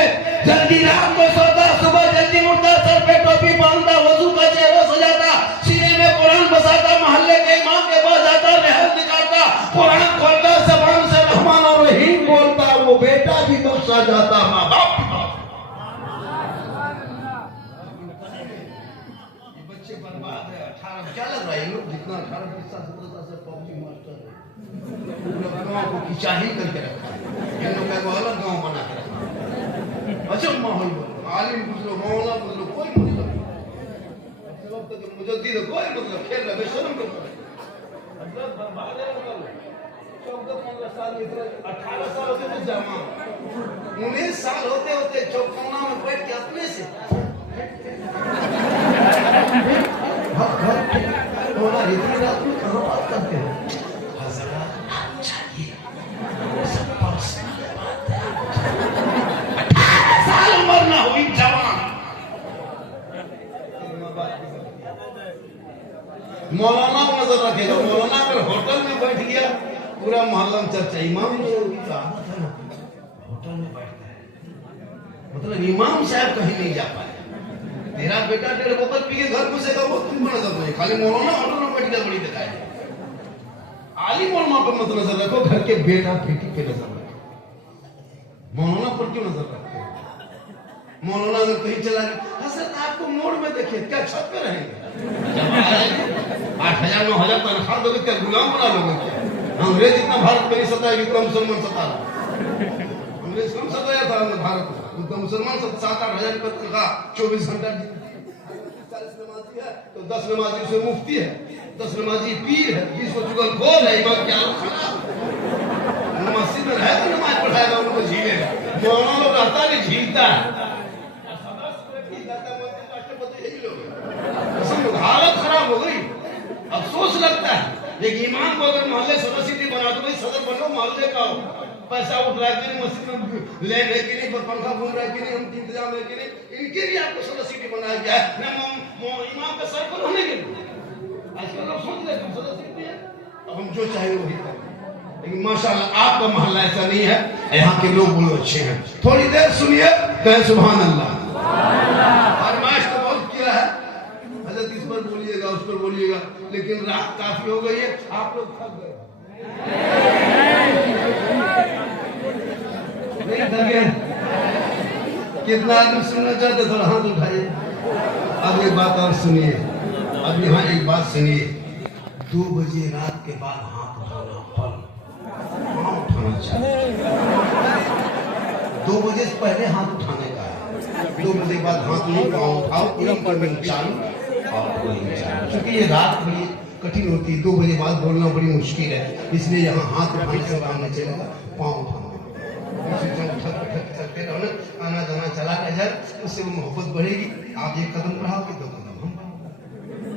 जल्दी रात को सोता, सुबह जल्दी उठता, सर पे टोपी बांधता, वजू का चेहरा सजाता, सीने में कुरान बसाता, मोहल्ले के इमाम के पास जाता, रहल दिखाता, कुरान खोलता, ज़बान से रहमान और रहीम बोलता, वो बेटा भी बख्शा जाता, माँ बाप भी। बच्चे बर्बाद है। 18 क्या लग रहा है, लोग जितना 18-20 साल 17 साल से पबजी मास्टर है, पूरा गाँव को किचाही करके रखा है, इन लोग का अलग गाँव बना के रखा है। अचम्मा हो आलिम पूछ लो मौलाना पूछ लो कोई मतलब नहीं वक्त के मुजद्दिद कोई मतलब खेल रहा बेशरम के हजरत बर्बाद है 14-15 साल 18 साल होते थे जमा 19 साल होते होते चौकोना में बैठ के अपने से इतनी रात में कहाँ बात करते हैं हजरत आप चाहिए सब पर्सनल बात है 18 साल उम्र ना हुई जवान मौलाना को नजर रखेगा मौलाना अगर होटल में बैठ गया पूरा मोहल्ला में चर्चा इमाम होटल में बैठता है मतलब इमाम साहब कहीं नहीं जा पाए तेरा बेटा 1.5 बोतल पी के घर घुसेगा वो तुमको नजर नहीं खाली मौलाना होटल में बैठ गया बड़ी दिखाई आलिम मौलाना पर मत नजर रखो घर के बेटा बेटी पे नजर रखो मौलाना पर क्यों नजर रखते हो मौलाना अगर कहीं चला गया हजरत आपको मोड़ में देखिए क्या छत पे रहेंगे 8,000 9,000 तनख्वाह दोगे क्या गुलाम बना लोगे क्या अंग्रेज इतना भारत में नहीं सताया जितना मुसलमान सता रहा अंग्रेज कम सताया था भारत को उतना मुसलमान 7-8 हजार रुपये तनख्वाह 24 घंटा 40 नमाजी है तो 10 नमाजी उसमें मुफ्ती है 10 नमाजी पीर है 20 को चुगलखोर है इमाम क्या खराब मस्जिद में रहेगा नमाज पढ़ाएगा उनको झीलेगा मौलाना लोग रहता नहीं झीलता है हालत खराब हो गई अफसोस लगता है एक इमाम को अगर मोहल्ले सोसाइटी बना दो भाई सदर बनो मोहल्ले का हो पैसा उठ रहा है कि नहीं मस्जिद में लैंड है कि नहीं पंखा घूम रहा है कि नहीं हम इंतजाम है कि नहीं इनके लिए आपको सोसाइटी बनाया गया है ना इमाम का सर पर होने के लिए आजकल लोग सोच रहे हैं सोसाइटी है अब हम जो चाहेंगे वही करें लेकिन माशाल्लाह आपका मोहल्ला ऐसा नहीं है यहाँ के लोग बहुत अच्छे हैं थोड़ी देर सुनिए कहें सुभान अल्लाह फरमाइश तो बहुत किया है हजरत इस पर बोलिएगा उस पर बोलिएगा लेकिन रात काफी हो गई है आप लोग थक गए नहीं थके कितना आदमी सुनना चाहते थोड़ा हाथ उठाइए अब एक बात और सुनिए अब यहाँ एक बात सुनिए 2 बजे रात के बाद हाथ उठाना उठाना चाहिए 2 बजे से पहले हाथ उठाने का है 2 बजे के बाद हाथ नहीं पाँव उठाओ चालू क्योंकि ये रात बड़ी कठिन होती है 2 बजे बाद बोलना बड़ी मुश्किल है इसलिए यहाँ हाथ उठाने से काम नहीं चलेगा पाँव उठाना आना जाना चला जाए उससे वो मोहब्बत बढ़ेगी आप 1 कदम बढ़ाओगे 2 कदम हम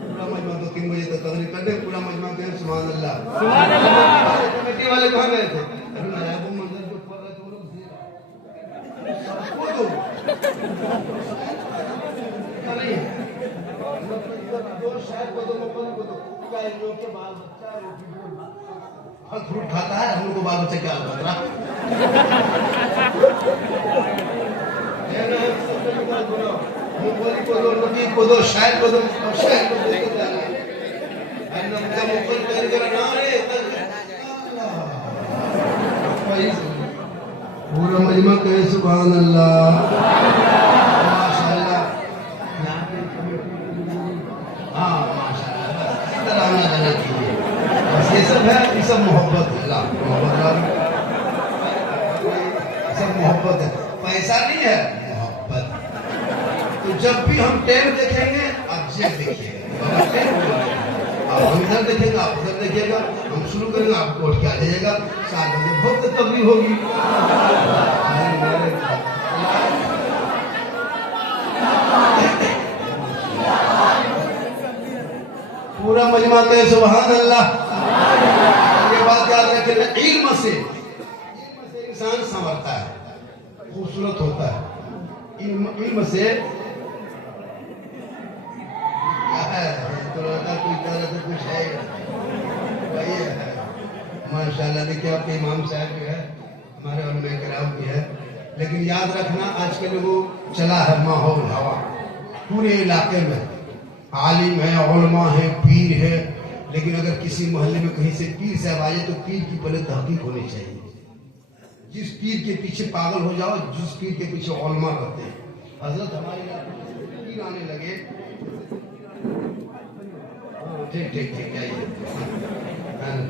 पूरा मजमा 2-3 बजे तक कदम कर दे पूरा मजमा कहें सुभान अल्लाह कमेटी वाले कहाँ गए थे अभी नयाबू मंदिर के ऊपर रहे थे वो लोग सबको दो नहीं शायद को दो मोबाइल को दो क्या इन लोग के बाल बच्चा फल फ्रूट खाता है हम लोग को बाल बच्चा क्या होता है मोबाइल को दो नदी को दो शायद को दो शायद को दो अन्ना का मोबाइल कर ना रे पूरा मजमा कहे सुभान अल्लाह ये सब है ये सब मोहब्बत है सब मोहब्बत है पैसा नहीं है मोहब्बत तो जब भी हम टाइम देखेंगे आप जेब देखिएगा आप इधर देखेगा आप उधर देखिएगा हम शुरू करेंगे आपको उठ के आ जाइएगा 7 बजे बहुत तकलीफ होगी पूरा मजमा कहे सुभान अल्लाह ये बात याद रखिएगा इल्म से इंसान संवरता है खूबसूरत होता है इल्म से कोई तरह कुछ है माशाल्लाह देखिए आपके इमाम साहब भी है हमारे उलमा किराम भी है लेकिन याद रखना आज के लोगों चला है माहौल हवा पूरे इलाके में आलिम है उलमा है पीर है लेकिन अगर किसी मोहल्ले में कहीं से पीर साहब आए तो पीर की पहले तहकीक होनी चाहिए जिस पीर के पीछे पागल हो जाओ जिस पीर के पीछे उलमा रहते हैं हजरत हमारे पीर आने लगे ठीक ठीक ठीक आइए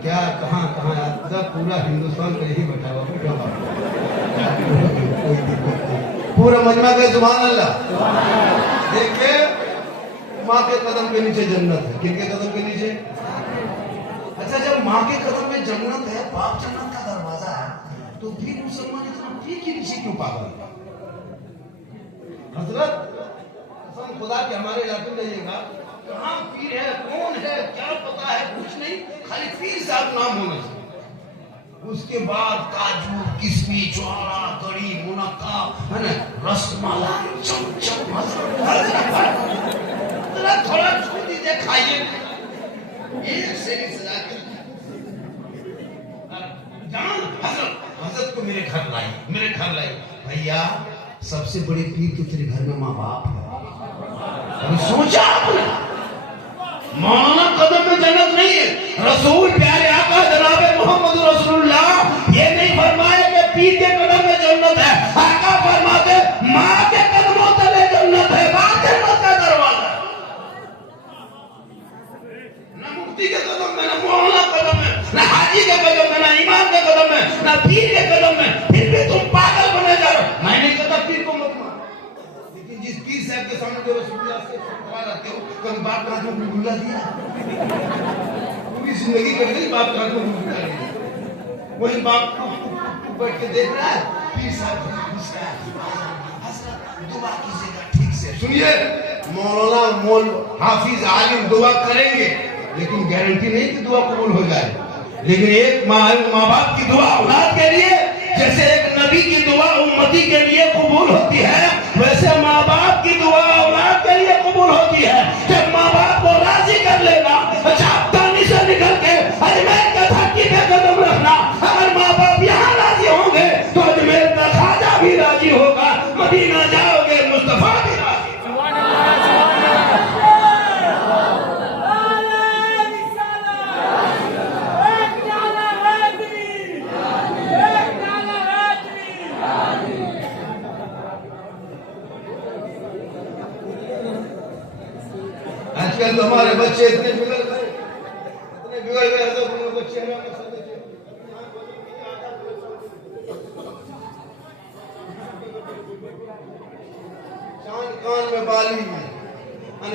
क्या कहाँ पूरा हिंदुस्तान पे ही बैठा हुआ कोई दिक्कत नहीं पूरा मजमा का सुभान अल्लाह। देखिए माँ के कदम के नीचे जन्नत है। किनके कदम के नीचे? अच्छा, जब माँ के कदम में जन्नत है, बाप जन्नत का दरवाजा है, तो फिर मुसलमान इतना पीर के नीचे क्यों पागल है? हजरत कसम खुदा के हमारे इलाके में रहिएगा, कहाँ पीर है, कौन है, क्या पता है, कुछ नहीं, खाली पीर साहब नाम होना चाहिए। उसके बाद काजू, किशमिश, चौड़ा, कड़ी, मुनक्का, है ना, रसमलाई, चमचम, थोड़ा छू दीजिए, खाइए, एक से भी सजा के जान हजरत को मेरे घर लाई। भैया सबसे बड़ी पीर तो तेरे घर में माँ बाप है। अभी सोचा आपने? मौलाना कदम में जन्नत नहीं है। रसूल प्यारे आका जनाबे मोहम्मद रसूलुल्लाह ये नहीं फरमाया कि पीर के कदम में जन्नत है। आका फरमाते माँ के कदमों तले जन्नत है, बाप जन्नत का दरवाजा। ना मुफ्ती के कदम में, ना मौलाना कदम में, ना हाजी के कदम में, ना इमाम के कदम में, ना पीर के कदम में, फिर भी तुम पागल बने जा रहे हो। मैं नहीं कहता पीर को मत मानो, लेकिन जिस पीर साहब के सामने जो रसूलुल्लाह से सवाल आते हो, कभी बाप का हाथ में बुलबुला दिया? पूरी जिंदगी कट गई बाप का हाथ में बुलबुला दिया। वही बाप को बैठ के देख रहा है, पीर साहब दुआ कीजिएगा ठीक से। सुनिए, मौलाना हाफिज आलिम दुआ करेंगे, लेकिन गारंटी नहीं कि दुआ कबूल हो जाए। लेकिन एक माँ बाप की दुआ औलाद के लिए, जैसे एक नबी की दुआ उम्मती के लिए कबूल होती है, वैसे माँ बाप की दुआ औलाद के लिए कबूल होती है। जब माँ बाप को राजी कर लेगा, चापतानी से निकल के अजमेर के धरती पे कदम रखना। अगर माँ बाप यहाँ राजी होंगे तो अजमेर का खाजा भी राजी होगा, मदीना जाओगे मुस्तफा भी राजी। आजकल तो हमारे बच्चे इतने बिगड़ गए तो बच्चे कान में बाली,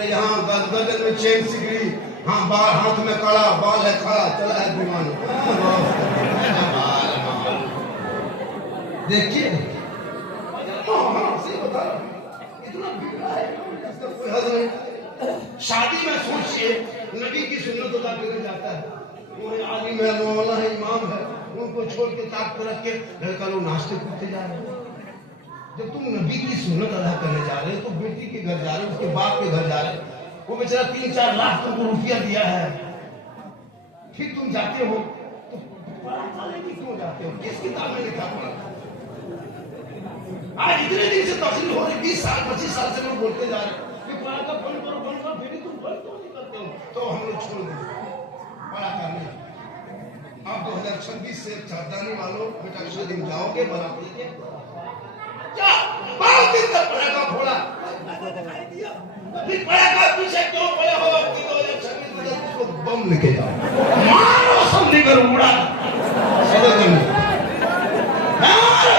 यहाँ गर्दन में चेन सिकड़ी, हाँ बाल हाथ में कड़ा, बाल है खड़ा, चला है विमान। देखिए इतना बिगड़ा है, इसका कोई हद नहीं। शादी में सोचिए, नबी की सुन्नत अदा करने जाता है, वो आलिम है, मौलाना है, इमाम है, उनको छोड़ के ताक पर रख के लड़का लोग नाश्ते करते जा रहे हैं। जब तुम नबी की सुन्नत अदा करने जा रहे हो, तो बेटी के घर जा रहे हो, उसके बाप के घर जा रहे हो, वो बेचारा 3-4 लाख तुमको रुपया दिया है, फिर तुम जाते हो तो क्यों जाते हो? किस किताब में लिखा हुआ? आज इतने दिन से तफसील हो रही, 20 साल 25 साल से लोग बोलते जा रहे हैं कि कुरान का फल करो, फिर तुम फल क्यों नहीं करते हो? तो हम लोग छोड़ दें बड़ा करने। अब 2026 से सावधानी वालों, बेटा शादी में जाओगे बड़ा कीजिए, क्या बहुत दिन तक पड़ेगा फोड़ा, फिर पड़ेगा पीछे क्यों पड़े हो? 2026 में उसको बम लेके जाओ, मारो समझी कर उड़ा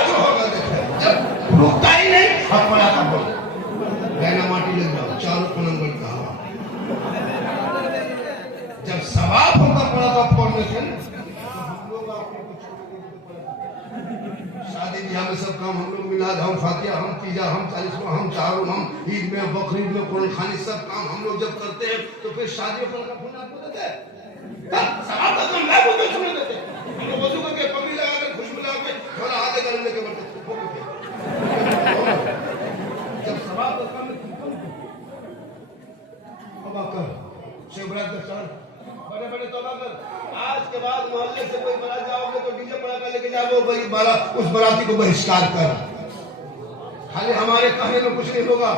जो होगा देखो। जब रुकता ही नहीं, अब पड़ा था बोल गहना माटी लग जाओ, चारों को नंबर कहा। जब सवाब होगा पड़ा था फोड़ने से, शादी ब्याह में सब काम हम लोग, मिलाद हम, फातिहा हम, तीजा हम, 40वां हम, चारों हम, ईद में बकरीद में कुरान खानी, सब काम हम लोग जब करते हैं, तो फिर शादी में फोन आपको देते हैं, सवाब का काम मैं बोलते सुन देते हैं। हम लोग वजू करके पगड़ी लगा कर खुशबू लगा के थोड़ा आधे गले लेके बढ़ते जब सवाब का काम तौबा कर, शिवरात का चाल बड़े बड़े तौबा कर। आज के बाद मोहल्ले से कोई बारात जाओगे तो डीजे पड़ा कर लेके जाओ, उस बाराती को बहिष्कार कर। खाली हमारे कहने में कुछ नहीं होगा,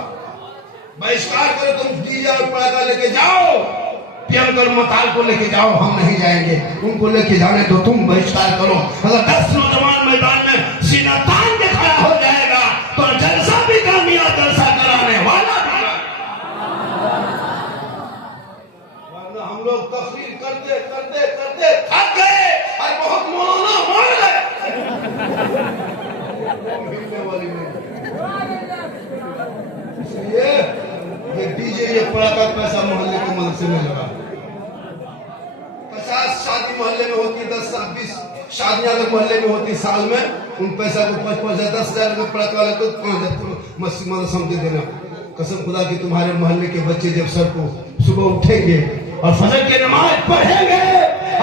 बहिष्कार करो। तुम डीजे पड़ा कर लेके जाओ, प्रियंकर मताल को लेके जाओ, हम नहीं जाएंगे। उनको लेके जाने तो तुम बहिष्कार करो। अगर 10 नौजवान मैदान में सीना तान के खड़ा हो जाएगा तो जलसा भी कामयाब जलसा कराने वाला भी। वरना हम लोग तकरीर करते करते करते थक गए और बहुत मौलाना मान गए। वाली नहीं ये डीजे ये पड़ा का पैसा मोहल्ले के मदरसे में लगा। 50 शादी मोहल्ले में होती है, 10-20 शादियां अगर मोहल्ले में होती साल में, उन पैसा को 5-5 10,000 रुपये पड़ा वाले तो 5,000 मस्जिद समझे देना। कसम खुदा की तुम्हारे मोहल्ले के बच्चे जब सर को सुबह उठेंगे और फजर की नमाज पढ़ेंगे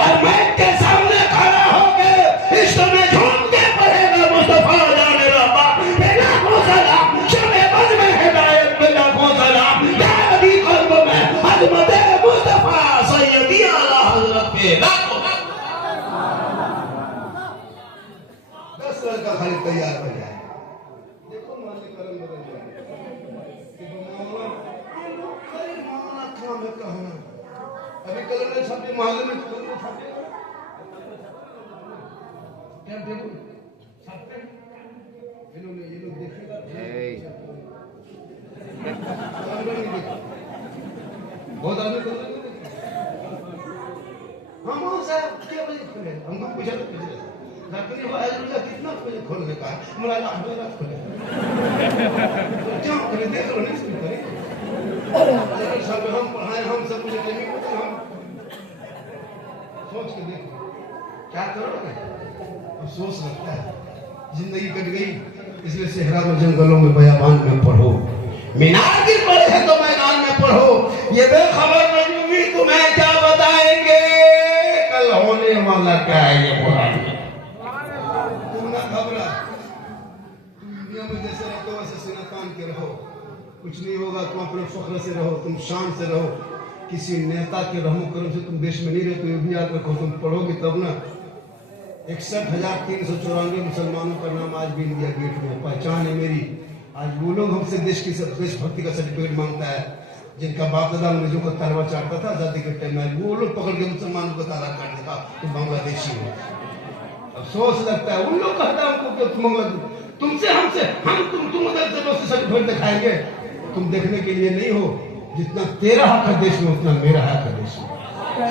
और मैक के सामने खड़ा होकर इस समय झूम के पढ़ेगा मुस्तफा जाने रब्बा बिना सलाम शमे बद में हिदायत बिना सलाम यादी कल्ब में अजमत मुस्तफा सैयदी आला हजरत पे लाखों 10 लड़का खाली तैयार हो जाए। देखो मोहल्ले का रंग बदल जाए। अभी कलर ने छापे मोहल्ले में कलर ने छापे क्या देखो छापे इन्होंने ये लोग देखेगा बहुत आदमी कलर नहीं देखे। हाँ माँ साहब क्या बजे खुले हमको पूछा तो पूछे जाकर वो आज कितना बजे खोलने का हमारा 8 बजे रात खुले क्या करे देख लो नहीं सुन करे सब हम पढ़ाए हम सब मुझे नहीं पता। हम सोच के देखो क्या करोगे। अफसोस लगता है जिंदगी कट गई, इसलिए सेहरा और जंगलों में बयाबान में पढ़ो, मीनार गिर पड़े हैं तो मैदान में पढ़ो। ये बेखबर नजूमी तुम्हें क्या बताएंगे कल होने वाला क्या है ये कुरान में। तुम ना घबरा, तुम दुनिया में जैसे रहते हो वैसे सीना तान के रहो, कुछ नहीं होगा। तुम अपने फख्र से रहो, तुम शान से रहो। किसी नेता के रहमो करम से तुम देश में नहीं रहते, ये भी याद रखो। तुम पढ़ोगे तब ना। 61,394 मुसलमानों का नाम आज भी इंडिया गेट में पहचान है मेरी। आज वो लोग हमसे देशभक्ति का सर्टिफिकेट मांगता है जिनका बाप दादा अंग्रेजों का तलवार चाटता था आजादी के टाइम में, वो लोग पकड़ के मुसलमानों को ताला काट देता तुम बांग्लादेशी हो। अफसोस लगता है उन लोग कहता है तुमसे हमसे हम तुम उधर से सर्टिफिकेट दिखाएंगे। तुम देखने के लिए नहीं हो, जितना तेरा हक है देश में उतना मेरा हक है देश में।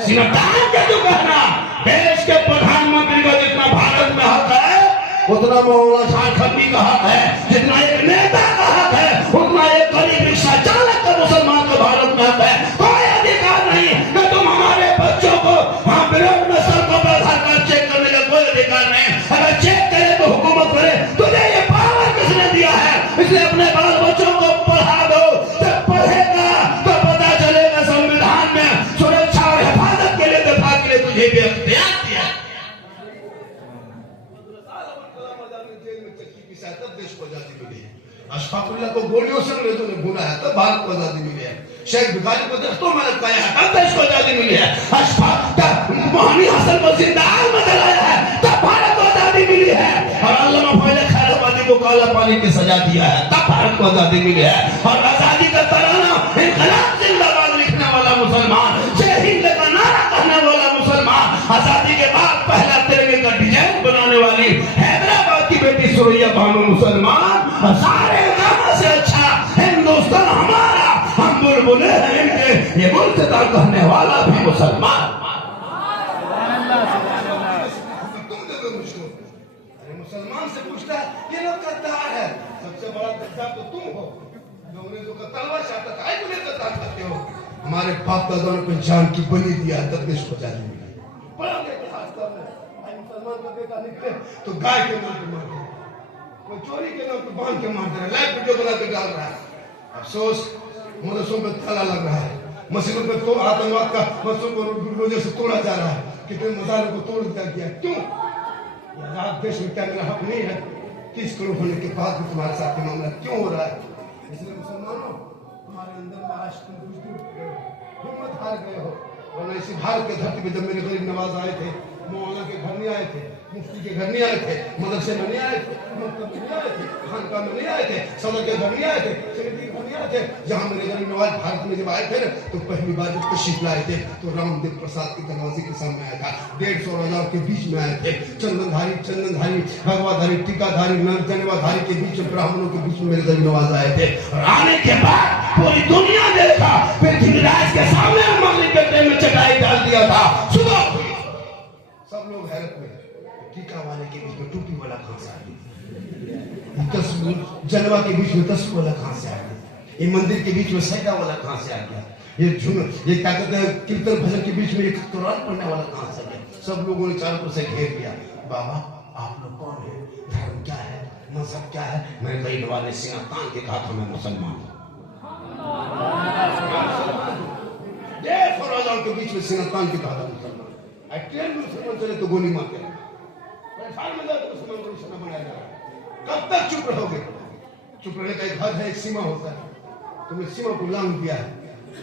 सिनतान के तो कहना देश के प्रधानमंत्री का जितना भारत में हक है उतना मौलाना झारखंडी का हक है, जितना एक नेता का हक है उतना एक गरीब रिक्शा चालक का मुसलमान का भारत में हक है। कोई अधिकार नहीं कि तुम हमारे बच्चों को हाँ विरोध में सड़कों पर आधार कार्ड चेक करने का कोई अधिकार नहीं। अगर चेक करे तो हुकूमत करे, तुझे ये पावर किसने दिया है? इसलिए अपने बाल बच्चों को पढ़ा दो, जब पढ़ेगा तो पता चलेगा संविधान में सुरक्षा और हिफाजत के लिए दफा के लिए तुझे भी अख्तियार दिया। तब देश को आजादी मिली है। अशफाकुल्लाह को गोलियों से अंग्रेजों ने भूना है तब भारत को आजादी मिली है। शेख भिखारी को दस्तों में लटकाया है तब देश को आजादी मिली है। मोहनी हसन को जिंदा आग में जलाया है तब भारत को आजादी मिली है। और अल्लामा फजल खैराबादी को काला पानी की सजा दिया है तब भारत को आजादी मिली है। और आजादी का तराना इनकलाब जिंदाबाद लिखने वाला मुसलमान, जय हिंद का नारा कहने वाला मुसलमान, आजादी के बाद पहला तिरंगे का डिजाइन बनाने वाली हैदराबाद की बेटी सुरैया बानो मुसलमान, सारे गांव से अच्छा हिंदुस्तान हमारा, हम बुलबुले हैं इनके, ये मुल्तदा कहने वाला भी मुसलमान। अरे मुसलमान से पूछता है ये लोग गद्दार है, सबसे बड़ा गद्दार तो तुम हो जो अंग्रेजों का तलवार चाहता था। तुम गद्दार करते हो। हमारे बाप दादा ने जान की बलि दिया तब देश को आजादी मिली। मुसलमान का बेटा निकले तो गाय के नाम पे मारते हैं, कोई चोरी के नाम पे बांध के मारते हैं, लाइव वीडियो बना के डाल रहा है। अफसोस मदरसों पे ताला लग रहा है, मस्जिदों पे तो आतंकवाद का मस्जिदों को रोजे से तोड़ा जा रहा है, कितने मजारों को तोड़ दिया गया। क्यों? आजाद देश में क्या मेरा हक नहीं है? 30 करोड़ होने के बाद भी तुम्हारे साथ ये मामला क्यों हो रहा है? इसलिए मुसलमानों तुम्हारे अंदर में आज तुम हिम्मत हार गए हो। और इसी भारत के धरती पे जब मेरे गरीब नवाज आए थे, मौलाना के घर नहीं आए थे, मुफ्ती के घर नहीं आए थे, मदरसे में नहीं आए थे, मकतब में नहीं आए थे, खानकाह में नहीं आए थे, सदर के घर नहीं आए थे, सेक्रेटरी के घर नहीं आए थे। जहां मेरे गरीब नवाज भारत में जब आए थे ना तो पहली बार जब तशरीफ लाए थे तो रामदेव प्रसाद के दरवाजे के सामने आया था। 150 और 1000 के बीच में आए थे। चंदनधारी भगवाधारी टीकाधारी जनेवाधारी के बीच में, ब्राह्मणों के बीच में मेरे गरीब नवाज आए थे। और आने के बाद पूरी दुनिया देखा, पृथ्वीराज के सामने मगरिब के टाइम में चटाई डाल दिया था। सुबह सब लोग हैरत में, टीका वाले के बीच में टोपी वाला कहां से आ गया? जनवा के बीच में तस्वीर वाला कहां से आ गया? ये मंदिर के बीच में सैका वाला कहां से आ गया? ये क्या कहते हैं कीर्तन भजन के बीच में एक कुरान पढ़ने वाला कहां से आ गया? सब लोगों ने चारों ओर से घेर लिया। बाबा आप लोग कौन है? धर्म क्या है? मजहब क्या है? मैंने कई नवाज सिंह तान के कहा था मैं मुसलमान हूं। ये फौजाओं के बीच में सिंह तान के कहा था मुसलमान। ट्रेन में मुसलमान चले तो गोली मारते हैं, में जाए तो मुसलमान को निशाना बनाया जा रहा है। कब तक चुप रहोगे? चुप रहने का एक हद है, एक सीमा होता है। तुमने सीमा को लांघ दिया है।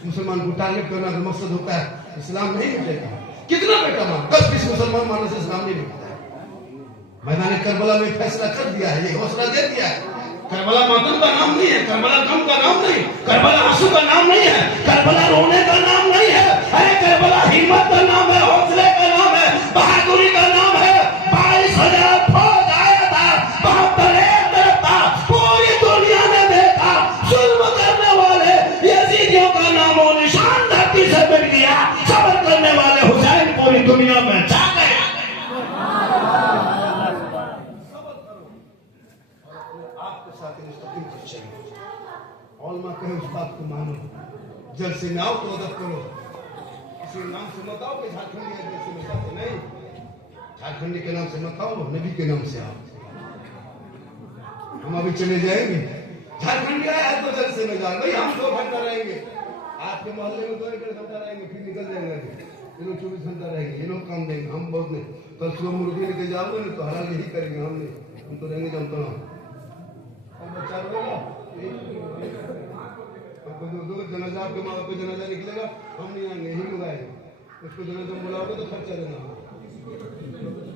मुसलमान को टारगेट करना का मकसद होता है इस्लाम नहीं मिटेगा। कितना बेटा मान 10-20 मुसलमान मानने से इस्लाम नहीं मिटता है। मैंने करबला में फैसला कर दिया है, ये हौसला दे दिया है। करबला मातम का नाम नहीं है, करबला गम का नाम नहीं, करबला आंसू का नाम नहीं है, करबला रोने का नाम नहीं है। अरे करबला हिम्मत का नाम है, हौसले का नाम है, बहादुरी का नाम है। 22,000 फौज आया था, 72 तरफ था, पूरी दुनिया ने देखा। जुल्म करने वाले यजीदियों का नामो निशान धरती से मिट गया। सब्र करने वाले हुसैन पूरी दुनिया में छा गए। औलमा कहे उस बात को मानो, जलसे में आओ तो अदब करो। किसी नाम से मत आओ कि झारखंडी है जलसे में जाते नहीं, झारखंडी के नाम से मत आओ, नबी के नाम से आओ। हम अभी चले जाएंगे, झारखंडी आया तो जलसे में जाओ भाई। हम 2 घंटा रहेंगे आपके मोहल्ले में, 2-1 घंटा रहेंगे, फिर निकल जाएंगे। ये लोग 24 घंटा रहेंगे, ये लोग काम देंगे, हम बहुत नहीं। कल सुबह मुर्गी लेके जाओगे ना तो हलाल यही करेंगे। हम नहीं, हम तो रहेंगे जमता बच्चा रोएगा, दो जनाजा आपके माँ बाप का जनाजा निकलेगा, हम नहीं आएंगे, यही लोग आएंगे। उसको जनाजा बुलाओगे तो खर्चा देना,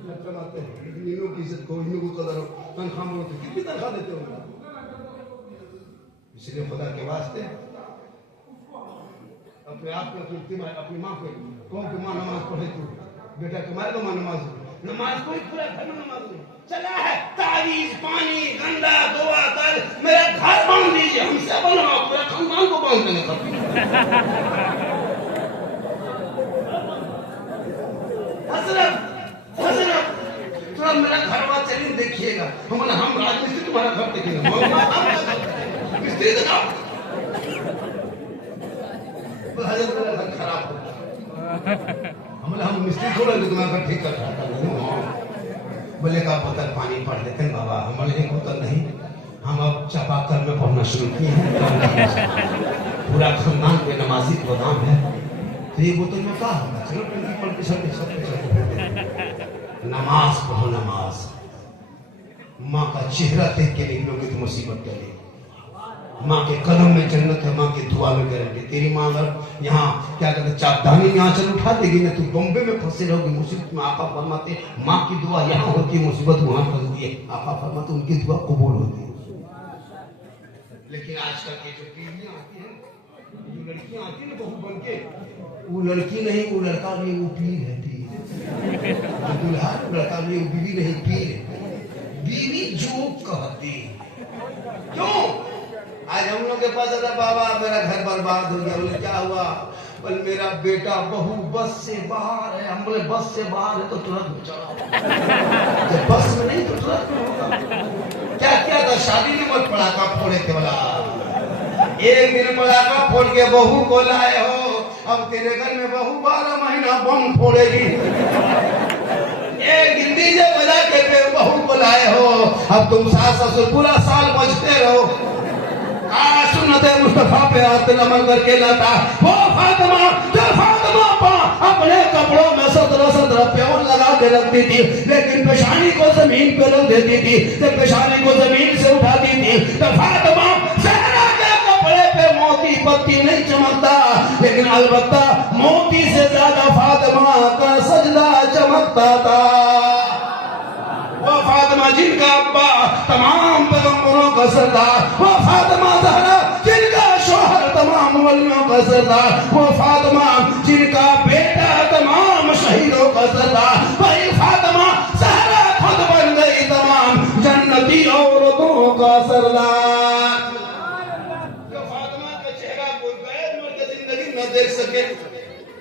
खर्चा मारते हैं। लेकिन इन लोग की इज्जत को, इन लोगों को कदर हो, तनख्वाह बोलते कितनी तनख्वाह देते हो? इसलिए खुदा के वास्ते अपने आप को, अपनी माँ को कौन की माँ नमाज पढ़े तू बेटा, तुम्हारे तो माँ नमाज कोई पूरा घर में नमाज नहीं चला है। तारीज पानी गंदा दुआ कर मेरा घर बांध दीजिए, हमसे बनवा पूरा खानदान को बांध देंगे। हजरत थोड़ा मेरा घर बार चलिए देखिएगा। हम राजमिस्त्री तुम्हारा घर देखेंगे, मिस्त्री दिखाओ। हजरत मेरा घर खराब हो, हम मिस्त्री थोड़ा तुम्हारा घर ठीक कर रहा था। बोले का बोतल पानी पढ़ लेते हैं बाबा। हम एक बोतल नहीं, हम अब चापाकल में पढ़ना शुरू किए हैं। पूरा खानदान पे नमाजी गोदाम है, तो ये बोतल में क्या होगा? चलो प्रिंसिपल के सब नमाज पढ़ो। नमाज माँ का चेहरा देख के निकलोगे तो मुसीबत टलेगी। माँ के कदम में जन्नत है, माँ की दुआ में गारंटी। तेरी माँ अगर यहाँ क्या कहते चापदानी में आंचल उठा देगी ना, तू बॉम्बे में फंसे रहोगी मुसीबत में। आपा फरमाते माँ की दुआ यहाँ होती है, मुसीबत वहां फंसती है। आपा फरमाते उनकी दुआ कबूल होती है। लेकिन आजकल की जो पीढ़ियां आती है, जो लड़कियां आती है ना बहू बन के, वो लड़की नहीं वो लड़का नहीं, वो पीर है। पीर दूल्हा लड़का नहीं, वो बीवी नहीं, पीर। बीवी जो कहती क्यों? आज हम लोग के पास अरे बाबा मेरा घर बर्बाद हो गया। बोले क्या हुआ? बोले मेरा बेटा बहू बस से बाहर है। हम बोले बस से बाहर है तो तुरंत चला, बस में नहीं तो तुरंत होगा। क्या क्या था? शादी में मत पड़ाका फोड़े थे बोला। एक दिन पड़ाका फोड़ के बहू को लाए हो, अब तेरे घर में बहू 12 महीना बम फोड़ेगी। एक दिन डीजे बजा के बहू को लाए हो, अब तुम सास ससुर पूरा साल बजते रहो। सुन्नत मुस्तफा पे हाथ नमन करके लाता वो फातिमा, जो फातिमा अपने कपड़ों में 17 प्याउन लगा के रखती थी, लेकिन पेशानी को जमीन पे रख देती थी। जब पेशानी को जमीन से उठाती थी तो फातिमा ज़हरा के कपड़े पे मोती पत्ती नहीं चमकता, लेकिन अलबत्ता मोती से ज्यादा फातिमा का सजदा चमकता था। वो फातिमा जिनका अब्बा तमाम पैगंबरों का सरदार, वो फातिमा ज़हरा जिनका शौहर तमाम वलियों का सरदार, वो फातिमा जिनका बेटा तमाम शहीदों का सरदार, वही फातिमा ज़हरा खुद बन गई तमाम जन्नती औरतों का सरदार। जो फातिमा का चेहरा कोई गैर मर्द जिंदगी न देख सके,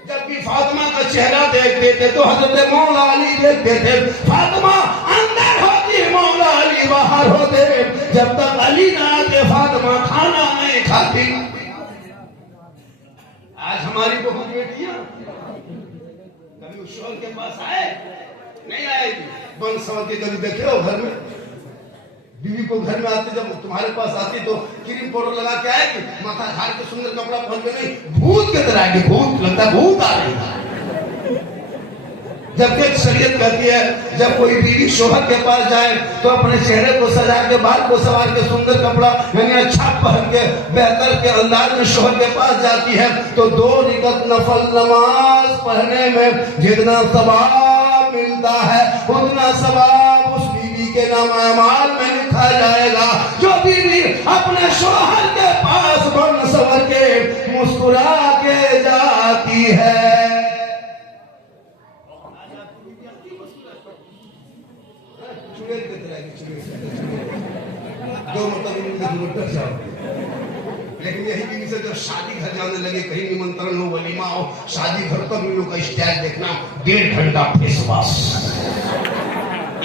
जब भी फातिमा का चेहरा देखते थे तो हजरत मौला अली देखते थे। फातिमा अंदर होती मौला अली नहीं बाहर होते जब तक अली ना आके फातिमा खाना नहीं खाती। आज हमारी बहुत बेटियां कभी उस शोहर के पास आए नहीं आएगी, बन समझ के कभी देखे हो घर में बीवी को घर में आते जब तुम्हारे पास आती तो क्रीम पाउडर लगा के आएगी, माथा झाड़ के सुंदर कपड़ा पहन के नहीं, भूत के तरह आएगी, भूत लगता है भूत आ रही है। जबकि शरीयत कहती है जब कोई बीवी शोहर के पास जाए तो अपने चेहरे को सजा के, बाल को संवार के, सुंदर कपड़ा यानी अच्छा पहन के, बेहतर के अंदाज में शोहर के पास जाती है तो 2 रिकत नफल नमाज पढ़ने में जितना सवाब मिलता है उतना सवाब उस बीवी के नामा अमाल में लिखा जाएगा जो बीवी अपने शोहर के पास बन संवर के मुस्कुरा के जाती है। लेकिन यही बीवी से जब शादी घर जाने लगे, कहीं निमंत्रण हो, वलीमा हो, शादी घर पर भी लोग का स्टाइल देखना 1.5 घंटा फेस वॉश,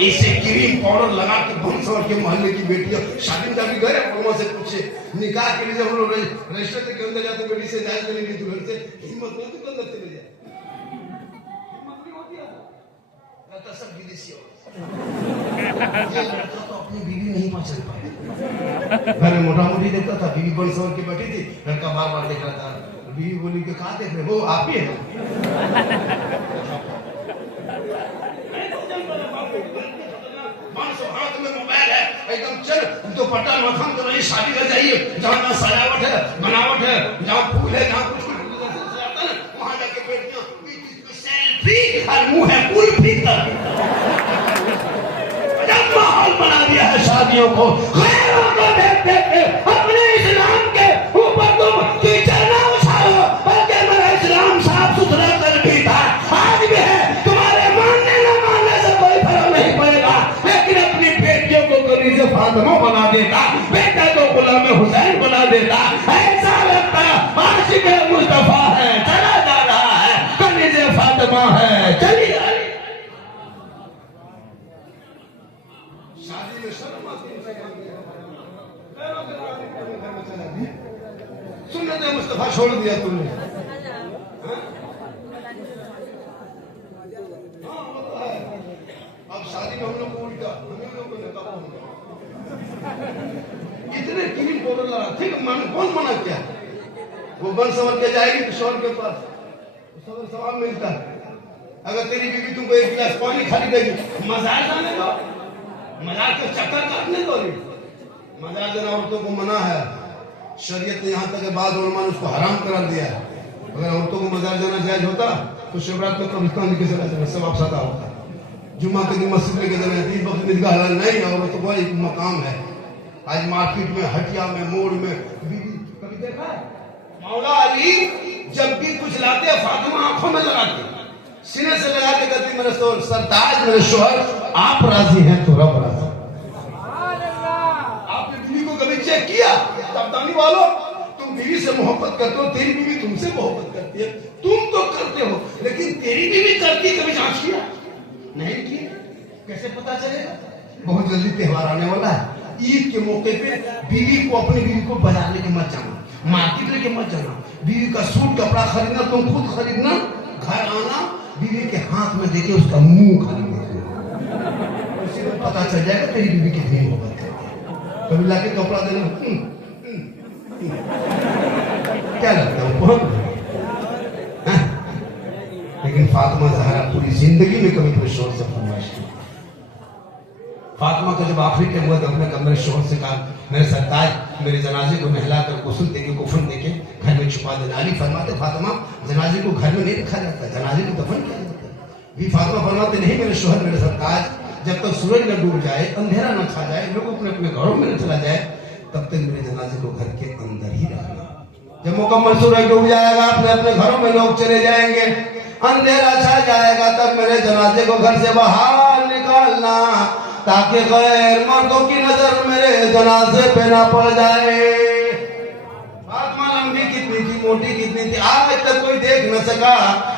इसे क्रीम पाउडर लगा के भंसवर के मोहल्ले की बेटियां शादी में जाके गए वहां से पूछे निकाह के लिए जब हम लोग रजिस्टर के अंदर जाते बेटी से जायज लेने की दुल्हन से हिम्मत नहीं होती अंदर चले जाए, हिम्मत नहीं होती है, सब विदेशी हो ये लड़का तो अपनी बीवी नहीं पहचान पाया। घर में मोटा मोटी देखता था, बीवी बड़ी सवर के बैठी थी, लड़का बार बार देख रहा था, बीवी बोली कि कहाँ देख रहे हो, आप ही है। हाथ में मोबाइल है एकदम चल तो पट्टा मखन तो नहीं, शादी कर जाइए जहाँ सजावट है बनावट है, जहाँ फूल है, जहाँ कुछ वहां जाके बैठना सेल्फी और मुंह है कुल्फी तक माहौल बना दिया है शादियों को, गैरों को देख देख के अपने इस्लाम के ऊपर तुम कीचड़ ना उछालो, बल्कि मेरा इस्लाम साफ सुथरा कर भी था, आज भी है, तुम्हारे मानने न मानने से कोई फर्क नहीं पड़ेगा, लेकिन अपनी बेटियों को कभी से फातिमा बना देता, बेटा को गुलाम हुसैन बना देता, ऐसा लगता आशिक मुस्तफा है चला जा रहा है, कभी से फातिमा है चली जा रही। सुन्नत मुस्तफा छोड़ दिया तुमने, अब शादी में हम लोग को उल्टा इतने क्रीम पाउडर लगा, ठीक कौन मना किया, वो बन संवर के जाएगी तो शोहर के पास सवाब मिलता है। अगर तेरी बीवी तुमको 1 गिलास पानी खाली देगी, मजाक जाने दो, मजाक के चक्कर काटने दो, मजाक देना औरतों को मना है, शरीयत ने यहाँ तक के बाद उलमा ने उसको हराम करा दिया है। अगर औरतों को मजार जाना जायज होता तो शिवरात में कब्रिस्तान लेके चला जाना, सब आपसा होता, जुम्मा के दिन मस्जिद लेके जाना, 3 वक्त निगाह हलाल नहीं, औरतों का एक मकाम है। आज मार्केट में, हटिया में, मोड़ में बीवी कभी देखा है, मौला अली जब भी कुछ लाते फातिमा आंखों में लगाते, सीने से लगा के कहती मेरे सरताज मेरे शोहर आप राजी हैं तो रब राजी। आपने बीवी को कभी चेक किया, तब्दानी वालों तुम बीवी से मोहब्बत करते हो, तेरी बीवी तुमसे मोहब्बत करती है, तुम तो करते हो लेकिन तेरी बीवी करती, कभी जांच किया नहीं किया, कैसे पता चलेगा। बहुत जल्दी त्योहार आने वाला है, ईद के मौके पे बीवी को, अपनी बीवी को बाजार लेके मत जाना, मार्केट लेके मत जाना, बीवी का सूट कपड़ा खरीदना तुम खुद खरीदना, घर आना बीवी के हाथ में देके उसका मुंह खरीदना, उसी को पता चल जाएगा तेरी बीवी कितनी मोहब्बत करती है। कभी लाके कपड़ा देना क्या लगता है बहुत, लेकिन फातिमा ज़हरा पूरी जिंदगी में कभी कोई शोर से फरमाइश की। फातिमा का जब आखिरी टाइम हुआ तो अपने कमरे शोहर से कहा मेरे सरताज मेरे जनाजे को नहलाकर गुस्ल देके कफन देके घर में छुपा देना। अली फरमाते फातिमा जनाजे को घर में नहीं रखा जाता, जनाजे को दफन किया जाता है। भी फातिमा फरमाते नहीं मेरे शोहर मेरे सरताज, जब तक सूरज न डूब जाए, अंधेरा न छा जाए, लोग अपने अपने घरों में न चला जाए, तब तक मेरे जनाजे को घर के अंदर ही रखना। जब मुकम्मल सूरज डूब जाएगा, अपने अपने घरों में लोग चले जाएंगे, अंधेरा छा जाएगा, तब मेरे जनाजे को घर से बाहर निकालना ताकि गैर मर्दों की नजर मेरे जनाजे पे ना पड़ जाए। फातिमा लंबी कितनी थी, मोटी कितनी थी, आज तक कोई देख न सका,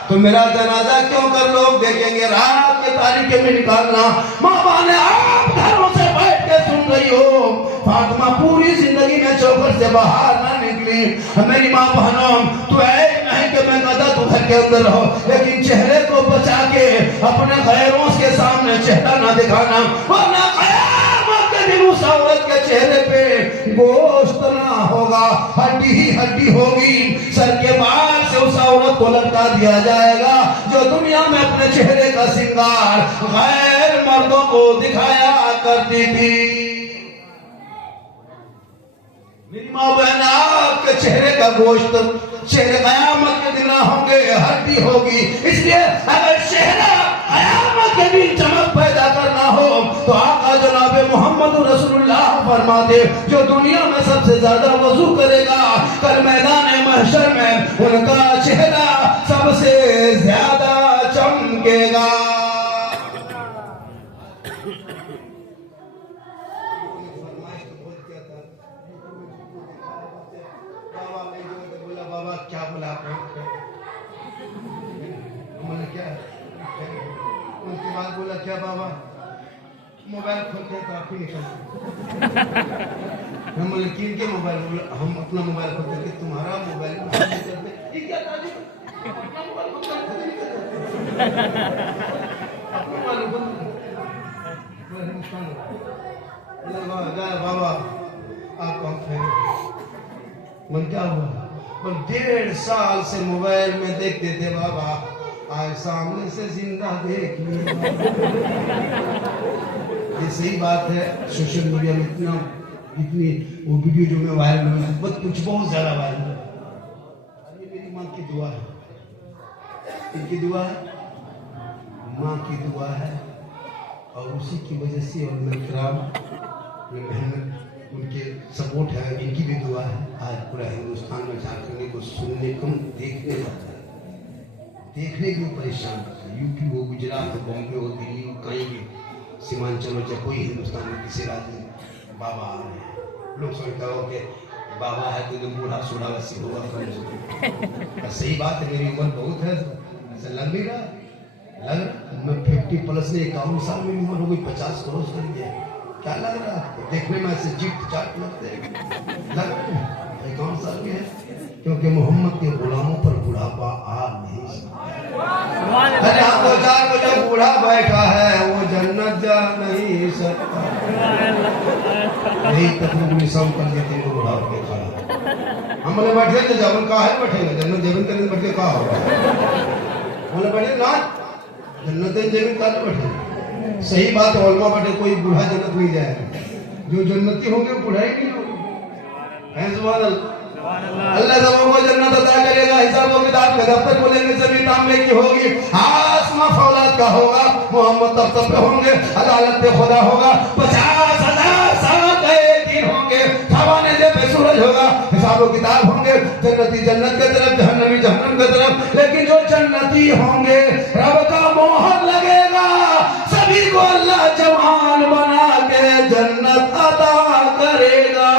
तो मेरा जनाजा क्यों कर लोग देखेंगे। रात के तारीखे में निकालना, माँ ने आप घरों से बैठ के भाइयों, फातिमा पूरी जिंदगी में चौखट से बाहर ना निकली। मेरी माँ बहनों, तो नहीं कि मैं गदा तो घर के अंदर रहो, लेकिन चेहरे को बचा के अपने गैरों के सामने चेहरा ना दिखाना, वरना क़यामत के दिन उस औरत के चेहरे पे गोश्त ना होगा, हड्डी ही हड्डी होगी। सर के बाल से उस औरत को लटका दिया जाएगा जो दुनिया में अपने चेहरे का श्रृंगार गैर मर्दों को दिखाया करती थी। मेरी माँ बहन, आपके चेहरे का गोश्त चेहरे कयामत के दिन होंगे, हड्डी होगी। इसलिए अगर चेहरा कयामत के दिन चमक पैदा करना हो तो आका जनाब मोहम्मद रसूलुल्लाह फरमाते, जो दुनिया में सबसे ज्यादा वजू करेगा कल मैदान महशर में उनका चेहरा सबसे ज्यादा चमकेगा। बाबा क्या बोला आपने? बोले क्या? उसके बाद बोला क्या बाबा? मोबाइल खोलते तो आप ही निकलते। हम बोले किन के मोबाइल? बोले हम अपना मोबाइल खोलते कि तुम्हारा मोबाइल करते। ये क्या ताजी? अपना मोबाइल खोलते नहीं करते। अपना मोबाइल खोलते। बाबा आप कौन थे? बोल क्या हुआ? 1.5 साल से मोबाइल में देखते थे बाबा, आज सामने से जिंदा देख लिया। ये सही बात है। सोशल मीडिया में इतनी वो वीडियो जो में वायरल हुई, कुछ बहुत ज्यादा वायरल है। ये मेरी माँ की दुआ है, इनकी दुआ है, माँ की दुआ है, और उसी की वजह से और मेहनत उनके सपोर्ट है, इनकी भी दुआ है। आज पूरा हिंदुस्तान में झारखंड को सुनने को देखने जाता है, देखने के लिए परेशान करता है। यूपी हो, गुजरात हो, बॉम्बे हो, दिल्ली हो, कहीं भी सीमांचल हो, चाहे कोई हिंदुस्तान में किसी राज्य में बाबा आ रहे हैं। लोग सोचता हो कि बाबा है तो एकदम बूढ़ा सूढ़ा वैसी होगा। सही बात है, मेरी उम्र बहुत है, ऐसा लग नहीं रहा। लग रहा मैं 50+ ने 51 साल में उम्र हो गई, 50 क्रॉस कर दिया। क्या लग रहा है? देखने में ऐसे जीप चाट लगते हैं, लग 51 साल के है, क्योंकि मोहम्मद के गुलामों पर बुढ़ापा आ नहीं सकता। अरे हम 2-4 को जो बूढ़ा बैठा है वो जन्नत जा नहीं सकता। यही तकलीफ सब कर देते हैं बूढ़ा होकर खड़ा। हम बोले बैठे तो जबन का है, बैठेगा जन्नत जबन करने बैठे का होगा? बोले बैठे ना जन्नत जमीन का बैठे। सही बात है, उलमा बैठे, कोई बूढ़ा जन्नत नहीं जाएगा। जो जन्नती होंगे बूढ़ा ही नहीं होगा। सुभान अल्लाह। अल्लाह सबको जन्नत अता करेगा। हिसाब और किताब का दफ्तर खोलेंगे, जमीन तांबे की होगी, आसमां फौलाद का होगा, मोहम्मद तब तब पे होंगे, अदालत पे खुदा होगा, 50,000 साल एक दिन होंगे, खवाने पे सूरज होगा, हिसाब और किताब होंगे, जन्नती जन्नत की तरफ, जहन्नमी जहन्नम की तरफ। लेकिन जो जन्नती होंगे रब का मोहर लगेगा, सभी को अल्लाह जवान बना के जन्नत अता करेगा।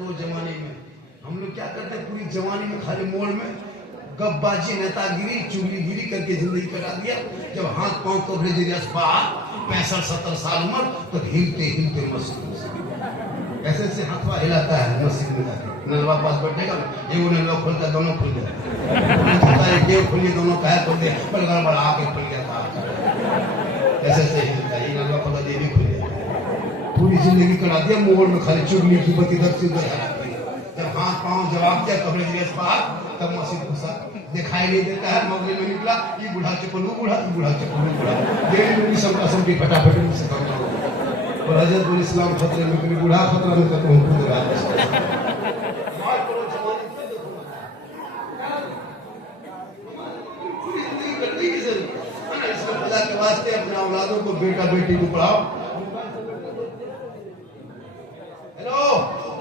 तो जमाने में हम लोग क्या करते हैं, पूरी जवानी में खाली मोड़ में गपबाजी, नेतागिरी, चुगलीगिरी करके जिंदगी कटा दिया। जब हाथ पांव कवरेज 65-70 साल उम्र तो हिलते हिलते मस्जिद ऐसे ऐसे हाथवा हिलाता है मस्जिद में जाके। नलवा पास बैठेगा, एगो नलवा खुलता, दोनों खुल गए, एक खुली दोनों पैर खुल गए, बलगड़ बड़ा आके खुल गया था। ऐसे ऐसे हिलता है, ये नलवा खुला, ये भी खुल गया। पूरी जिंदगी कटा दिया मोड़ में, खाली चुगली की बत्ती दर जब हाथ पांव जवाब दिया कवरेज बाहर, तब मस्जिद घुसा, दिखाई नहीं देता है। मगरिब में निकला, ये बूढ़ा चप्पल वो बूढ़ा, ये बूढ़ा चप्पल वो बूढ़ा, डेढ़ सबका सबकी फटाफट से काम करो। और हजरत इस्लाम खतरे में, कभी बूढ़ा खतरा में करता हूँ खुद रहा। के वास्ते अपने औलादों को, बेटा बेटी को पढ़ाओ। हेलो,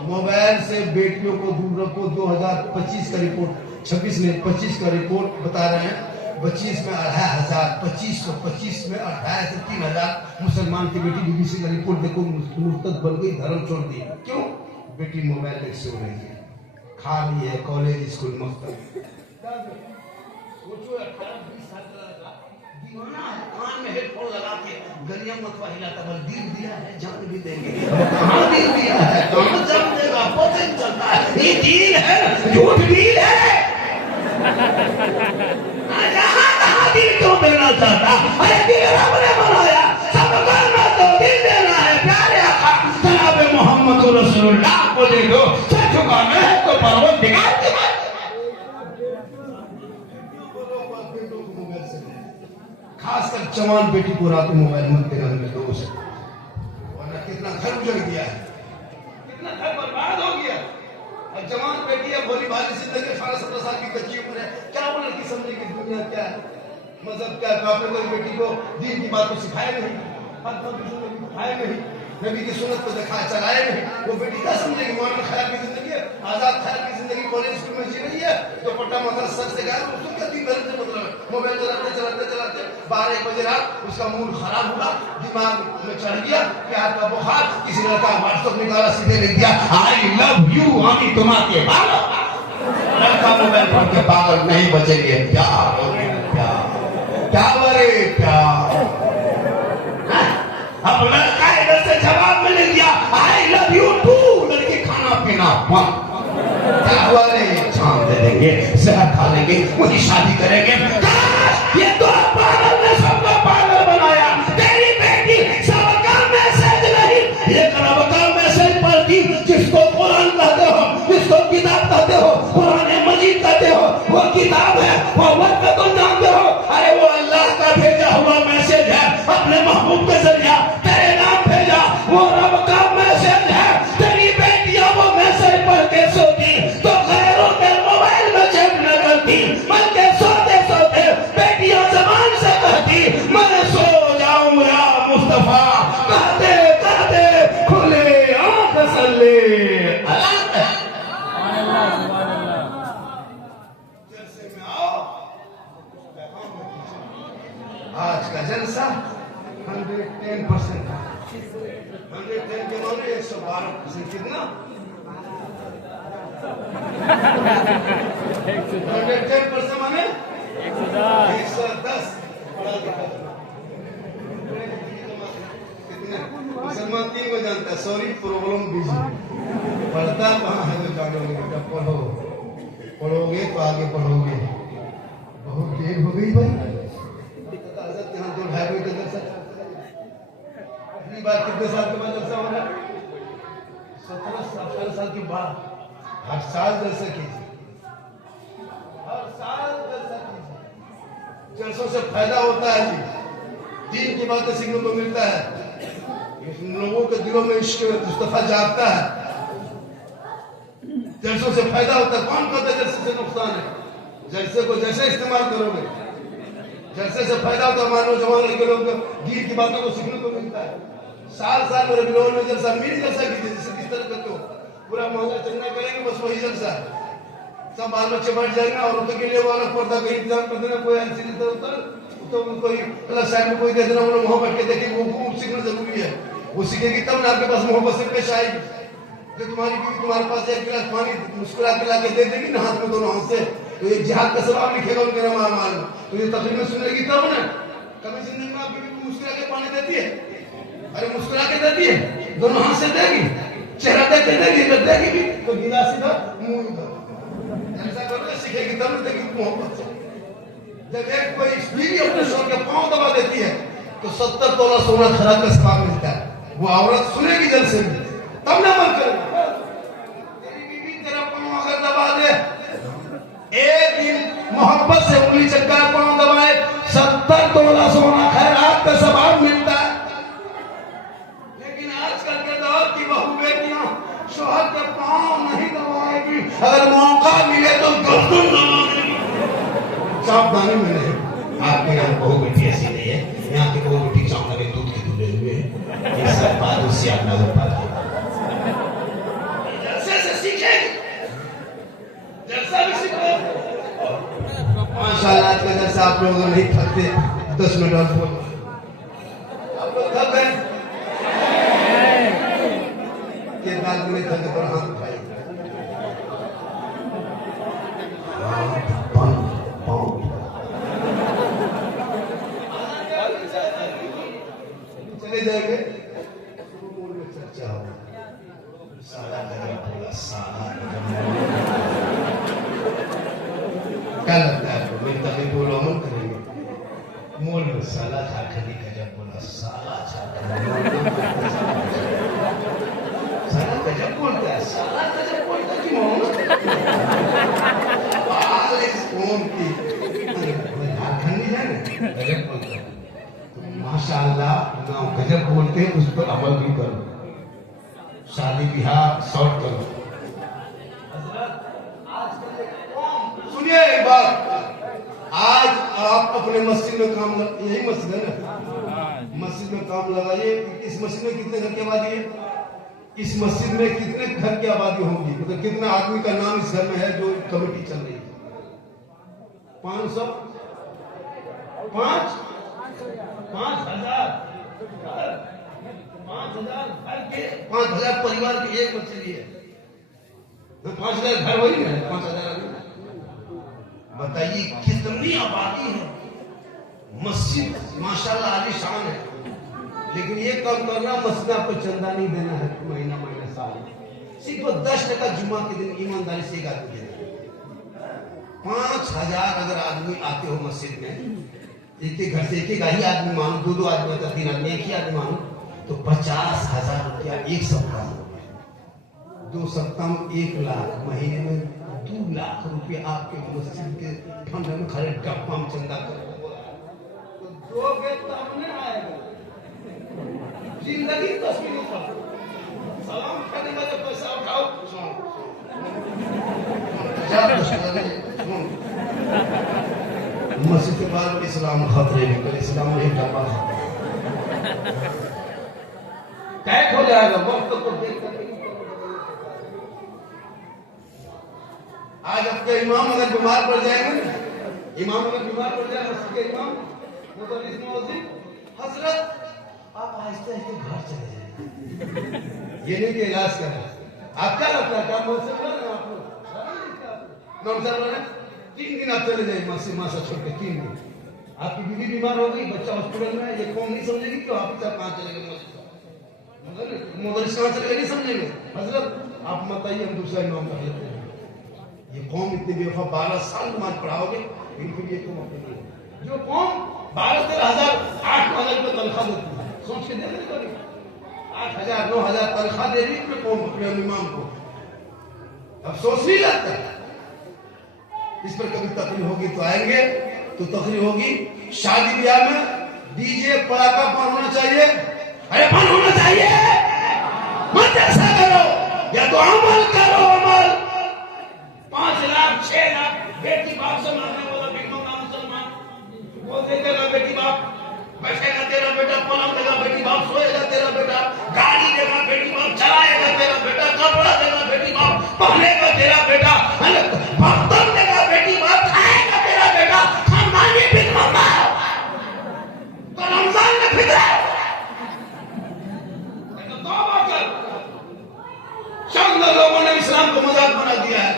मोबाइल से बेटियों को दूर रखो। 2025 का रिपोर्ट, 26 में 25 का रिपोर्ट बता रहे हैं, 25 में 2,500, 25 में 2,500 से 3,000 मुसलमान की बेटी। बीबीसी का रिपोर्ट देखो, मुर्तद बन गई, धर्म छोड़ दी। क्यों? बेटी मोबाइल में सो रही है, खा रही है, कॉलेज स्कूल मफ्त। सोचो 18-20 साल का दीवाना है, कान में हेडफोन लगा के गलियां मतवा हिलाता, बोल दिल दिया है जान भी देंगे। कहाँ दिल दिया है, कहाँ जान देगा, पता नहीं चलता है। ये दिल है, झूठ दिल है। जहाँ कहाँ दिल क्यों देना चाहता? अरे दिल रब ने बनाया, सबको ना तो दिल देना है। प्यारे आका जनाब मोहम्मद रसूलुल्लाह को दे दो, सर झुकाना है तो परवरदिगार की बात। खासकर जवान बेटी को रात मोबाइल मत देना मेरे दोस्त, वरना कितना घर उजड़ गया है, कितना घर बर्बाद हो गया। और जवान बेटी है, भोली भाली जिंदगी, 18-17 साल की बच्ची उम्र है, क्या वो लड़की समझेगी दुनिया क्या है, मजहब क्या है। आपने कोई बेटी को दीन की बात को सिखाया नहीं, सिखाया नहीं, नबी की सुन्नत को दिखाया चलाया नहीं, वो बेटी क्या समझेगी। मौलाना ख्याल की जिंदगी है, आजाद ख्याल की जिंदगी कॉलेज स्कूल में जी रही है, तो पट्टा मदरसा सर से गया, उसको क्या दिन भर से मतलब है। मोबाइल चलाते चलाते चलाते 12-1 बजे रात उसका मूड खराब हुआ, दिमाग में चढ़ गया प्यार का बुखार, किसी लड़का व्हाट्सएप निकाला, सीधे लिख दिया आई लव यू आमी तुम्हारे बाल। लड़का मोबाइल पढ़ के पागल नहीं बचेंगे। प्यार प्यार क्या बरे प्यार। अब लड़का इधर से जवाब में लिख दिया आई लव यू टू, लड़की खाना पीना बंद, क्या वाले जान दे देंगे, जहर खा लेंगे, वही शादी करेंगे। ये तो पागल ने सबको पागल बनाया। तेरी बेटी सबका मैसेज नहीं, एक रब का मैसेज पढ़ती, जिसको कुरान कहते हो, जिसको किताब कहते हो, कुरान मजीद कहते हो, वो किताब है, वो वक्त तुम जानते हो। अरे वो अल्लाह का भेजा हुआ मैसेज है, अपने महबूब के जरिया तेरे नाम भेजा, वो रब का मैसेज है। तेरी बेटियां वो मैसेज पढ़ के सोती तो गैरों के मोबाइल में चेक न करती, बल्कि सोते सोते बेटियां जबान से कहती मैं सो जाऊं या मुस्तफा, कहते कहते खुले आंख सल्ले आज का जलसा 110% था। 110 के माने 112% कितना? 110% माने 110। मुसलमान 3 को जानता है, सॉरी प्रॉब्लम बिजी, पढ़ता कहाँ है तो जानोगे, जब पढ़ो पढ़ोगे तो आगे पढ़ोगे। बहुत देर हो गई भाई, यहाँ जो है कोई जलसा पहली बार कितने साल के बाद जलसा होगा? 17-18 साल के बाद। हर साल जलसा कीजिए, हर साल जलसा कीजिए, जलसों से फायदा होता है जी, दीन की बातें सीखने को मिलता है, लोगों के दिलों में इश्क मुस्तफा जागता है, जलसों से फायदा होता है। कौन कहता है जलसे से नुकसान है? जलसे को जैसे इस्तेमाल करोगे जलसे से फायदा होता है। मानो जवान लड़के लोग दीन की बातों को सीखने को मिलता है। साल साल में रबीउल में जलसा, मिनी जलसा कीजिए, जैसे किस तरह करते हो, पूरा मोहल्ला चंदा करेंगे, बस वही जलसा है। सब बाल बच्चे बैठ जाएंगे और उनके लिए वो अलग पर्दा का इंतजाम कर देना, कोई ऐसी तो कोई अलग साइड में कोई दे देना, वो लोग वहां बैठ के देखेंगे। वो सीखना जरूरी है, वो सीखेगी तब ना आपके पास मोहब्बत से पेश आएगी। जो तुम्हारी बीवी तुम्हारे पास 1 गिलास पानी मुस्कुरा के लाके दे देगी ना, हाथ में दोनों हाथ से, तो ये जिहाद का सवाब लिखेगा उनके नाम माल में। तो ये तकरीर में सुनेगी तब ना। कभी जिंदगी में आपकी बीवी मुस्कुरा के पानी देती है? अरे मुस्कुरा के देती है, दोनों हाथ से देगी, चेहरा देख के देगी, जब देगी भी तो गिलास इधर मुंह इधर, ऐसा करोगे सीखेगी तब देगी मोहब्बत से। जब एक कोई बीवी अपने शोहर के पांव दबा देती है तो 70 तोला सोना खराब का सवाब मिलता है। वो औरत सुनेगी जलसे में तब ना मन करेगी। तेरी बीवी तेरा पांव अगर दबा दे, एक दिन मोहब्बत से उंगली चक्का पांव दबाए, 70 तोला सोना खैरात का सवाब मिलता है। लेकिन आजकल के दौर की बहू बेटियां शोहर के पांव नहीं दबाएगी, अगर मौका मिले तो गर्दन दबाएगी। सावधानी में नहीं, आपके यहाँ बहू बेटी ऐसी नहीं है। यहाँ की बहू बेटी चावल के दूध के दूल्हे हुए हैं, ये सब बात उससे अपना हो पाती है। जलसे से सीखेगी, जलसा भी सीखो। माशाअल्लाह आज का जलसा आप लोग नहीं थकते, 10 मिनट और बोल, आप लोग थक गए? के बाद में थके तो हाथ उठाइए। क्या लगता है आपको? मेरी तकलीफ बोलो, अमल करेंगे। मोल में साला झारखंडी गजब बोला, साला झारखंडी साला गजब बोलता है, साला गजब बोलता है कि मोहम्मद इस कौम की झारखंडी है ना, गजब बोलता है। तो माशाअल्लाह ना गजब बोलते हैं, उस पर अमल भी करो, शादी ब्याह शॉर्ट करो। सुनिए एक बात, आज आप अपने मस्जिद में काम यही मस्जिद है ना, मस्जिद में काम लगाइए। इस मस्जिद में कितने घर की आबादी है? इस मस्जिद में कितने घर की आबादी होगी? मतलब कितने आदमी का नाम इस घर में है जो कमेटी चल रही है? 500 5 5,000 5,000 परिवार की एक मस्जिद है। 5,000 घर वही है, 5,000 आदमी। बताइए कितनी आबादी है। मस्जिद माशाल्लाह आलीशान है, लेकिन ये कम करना, मस्जिद आपको चंदा नहीं देना है महीना महीना साल, सिर्फ 10% जुम्मा के दिन ईमानदारी से एक आदमी देना है। 5,000 अगर आदमी आते हो मस्जिद में, एक एक घर से एक एक ही आदमी मानो, 2-2 आदमी होता, 3 आदमी, एक ही आदमी मानो, तो 50,000 रुपया एक सप्ताह, 2 सप्ताह में 1 लाख, महीने में 2 लाख रुपया आपके मस्जिद के फंड में खड़े डब्बा में चंदा करो, तो 2 गेट तो हमने आएगा जिंदगी तस्वीर पर सलाम करने का जब पैसा उठाओ, मस्जिद के बाद इस्लाम खतरे में, कल इस्लाम में एक डब्बा कैद हो जाएगा वक्त को देख कर। आज आपका इमाम अगर बीमार पड़ जाएगा ना, इमाम अगर बीमार पड़ जाए, मस्जिद के इमाम हजरत आप आहिस्ते आहिस्ते घर चले जाए, ये नहीं कि इलाज करें। आप क्या लगता है क्या आप 3 दिन आप चले जाए मस्जिद मासा छोड़ के, 3 दिन आपकी बीवी बीमार हो गई, बच्चा हॉस्पिटल में, ये कौन नहीं समझेगी कि आप कहाँ चले गए, मुदरिस कहाँ चले गए, नहीं समझेंगे। हजरत आप बताइए, हम दूसरा इमाम कर लेते हैं। ये कौम इतनी बेवफा, 12 साल नमाज पढ़ाओगे, बिल्कुल ये कौम अपनी जो कौम 12-13,000 8,000 रुपये तनख्वाह देती है, सोच के दे रही, 8,000-9,000 तनख्वाह दे रही है कौम अपने इमाम को, अफसोस नहीं लगता। इस पर कभी तकलीफ होगी तो आएंगे, तो तकलीफ होगी। शादी ब्याह में डीजे पड़ाका बंद होना चाहिए, अरे बंद होना चाहिए, मत ऐसा करो, या तो अमल करो, अमल। 5 लाख 6 लाख बेटी बाप से मांगने वाला बेटों का मुसलमान, वो दे देगा बेटी बाप, बैठेगा तेरा बेटा, पलंग देगा बेटी बाप, सोएगा तेरा बेटा, गाड़ी देगा बेटी बाप, चलाएगा तेरा बेटा, कपड़ा देगा बेटी बाप, पहनेगा तेरा बेटा, बर्तन देगा बेटी बाप, खाएगा तेरा बेटा, खानदानी फिक्र तो रमजान में फिक्र चंद लोगों ने इस्लाम को मजाक बना दिया है,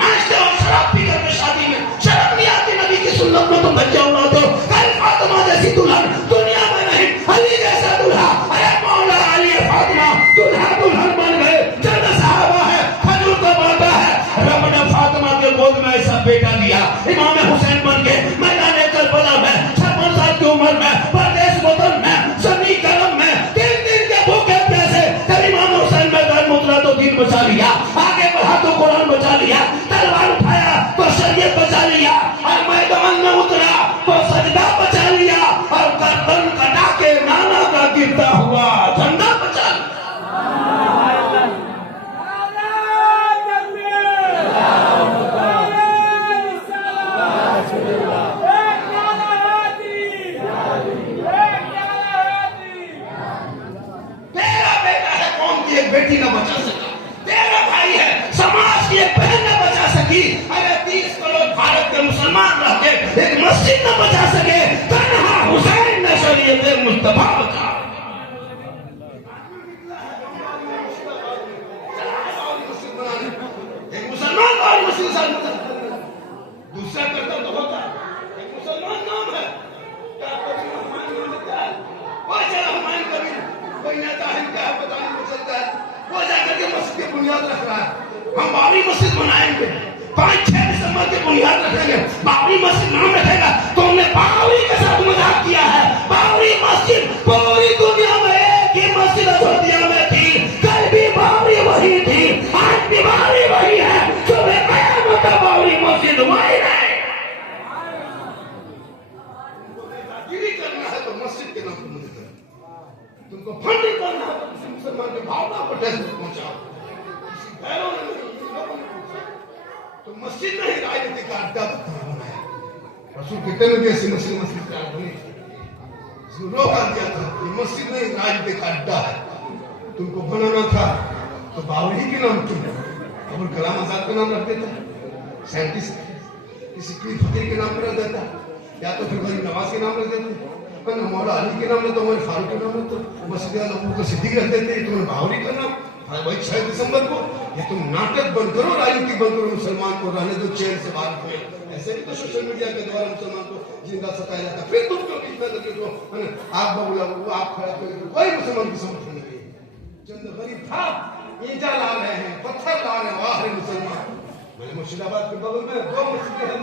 नाश्ते और शराब पीकर के शादी में शर्म नहीं आती, नबी की सुन्नत में तुम बच्चे उड़ा दो, कल फातिमा जैसी दुल्हन दुनिया में नहीं, अली जैसा दूल्हा, अरे मौला अली फातिमा दूल्हा दुल्हन बन गए, जन्नत साहबा है, खजूर का बाटा है, रब ने फातिमा के गोद में ऐसा बेटा दिया, इमाम हुसैन बन के मैदान करबला में 56 साल की उम्र में, परदेश वतन में, सनी करम में, 3 दिन के भूखे प्यासे, जब इमाम हुसैन मैदान में उतरा तो दीन बचा लिया, आगे बढ़ा तो कुरान बचा लिया, तलवार उठाया तो शरीयत बचा लिया, और मैदान में उतरा तो सजदा बचा लिया, और गर्दन कटा के नाना का गिरता हुआ झंडा बचा लिया। तेरा बेटा है, कौम की एक बेटी न बचा सका, तेरा भाई है, समाज की एक बहन न बचा सकी, अरे 30 करोड़ भारत के मुसलमान रह के एक मस्जिद न बचा सके, तन्हा हुसैन ने शरीयत मुस्तफा बचा। एक मुसलमान और मुस्लिम दूसरा करता तो होता, एक मुसलमान नाम है, क्या वो चला हुमायूं कबीर, कोई नेता है क्या पता नहीं चलता है, वो जाकर के मस्जिद की बुनियाद रख रहा है, हम बाबरी मस्जिद बनाएंगे, 5-6 दिसंबर की बुनियाद रखेंगे, बाबरी मस्जिद नाम रखेगा तो हमने बाबरी के साथ मजाक किया है। बाबरी मस्जिद पूरी दुनिया में एक ही मस्जिद अयोध्या में थी, कल भी बाबरी वही थी, आज भी बाबरी वही है, सुबह कयामत तक बाबरी मस्जिद वही है। करना है तो मस्जिद के नाम पर मत करो, तुमको फंडिंग करना है तो मुसलमान की भावना को ठेस पहुंचाओ, किसी गैरों ने नहीं, तो मस्जिद नहीं राजनीति का अड्डा बनाया। रसूल कहते हैं कि ऐसी मस्जिद का बनी इसको रोका दिया था, ये मस्जिद नहीं राजनीति का अड्डा है। तुमको बनाना था तो बाबरी के नाम क्यों, अबुल कलाम आजाद का नाम रख देता, साइंटिस्ट किसी की फकीर के नाम पर रख देता, या तो फिर गरीब नवाज के नाम रख देते, मौला अली के नाम, तो हमारे फारूक के नाम, तो मस्जिद लोगों को सिद्दीक रख देते, तुम्हें बावरी का नाम वही 6 दिसंबर को। ये तुम नाटक बंद करो, राजनीति बंद करो, मुसलमान को रहने दो चैन से बात हुए। ऐसे भी तो सोशल मीडिया के द्वारा मुसलमान को जिंदा सताया जाता, फिर तुम क्यों कितना लगे तो आप बबुला आप खड़ा कर कोई मुसलमान की समर्थन नहीं। चंद गरीब था ईंटा ला रहे हैं, पत्थर ला रहे हैं, वाह मुसलमान। मैंने मुर्शिदाबाद के बगल में 2 मस्जिद है,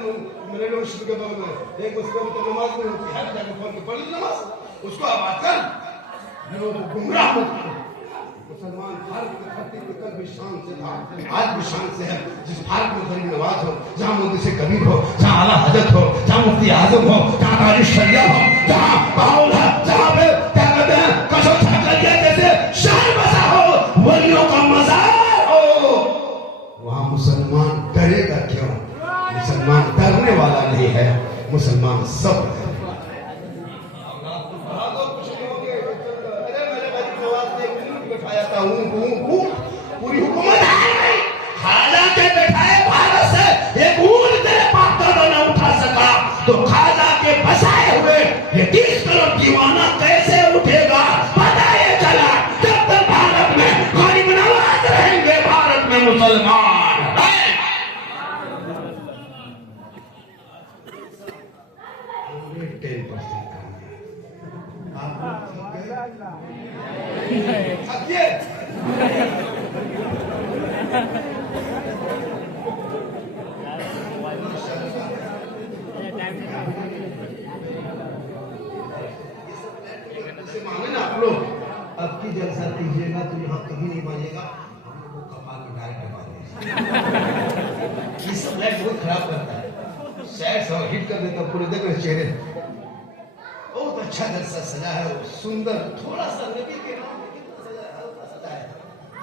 मेरे मस्जिद के बगल में एक मस्जिद में तो नमाज नहीं होती है, जाके फोन के पढ़ ली नमाज, उसको आबाद कर, लोगों को गुमराह मत करो। मुसलमान भारत के धरती पे कल भी शान से था, आज भी शान से है। जिस भारत में गरीब नवाज हो, जहाँ मोदी से कबीर हो, जहाँ आला हजरत हो, जहाँ मुफ्ती आजम हो, जहाँ तारिश शरिया हो, जहाँ बाउल है, जहाँ पे क्या कहते हैं कसो छाकलिया जैसे शहर बसा हो, वलियों का मजार हो, वहाँ मुसलमान डरेगा क्यों? मुसलमान डरने वाला नहीं है, मुसलमान सब है। पूरी हुकूमत खाजा के बैठाए भारत से एक ऊंट तेरे पाप का न उठा सका, तो खाजा के बसाए हुए ये 30 करोड़ दीवाना कैसे उठेगा? पता ये चला जब तक भारत में गरीब नवाज रहेंगे, भारत में मुसलमान आप लोग अब की जलसा कीजिएगा तो यहाँ कभी नहीं बनेगा, हमको कपाल में डायरेक्ट ये सब लाइट बहुत खराब करता है, सैड और हिट कर देता पूरे देख रहे चेहरे। बहुत अच्छा जलसा सजा है, सुंदर, थोड़ा सा नबी के नाम पे कितना सजा है,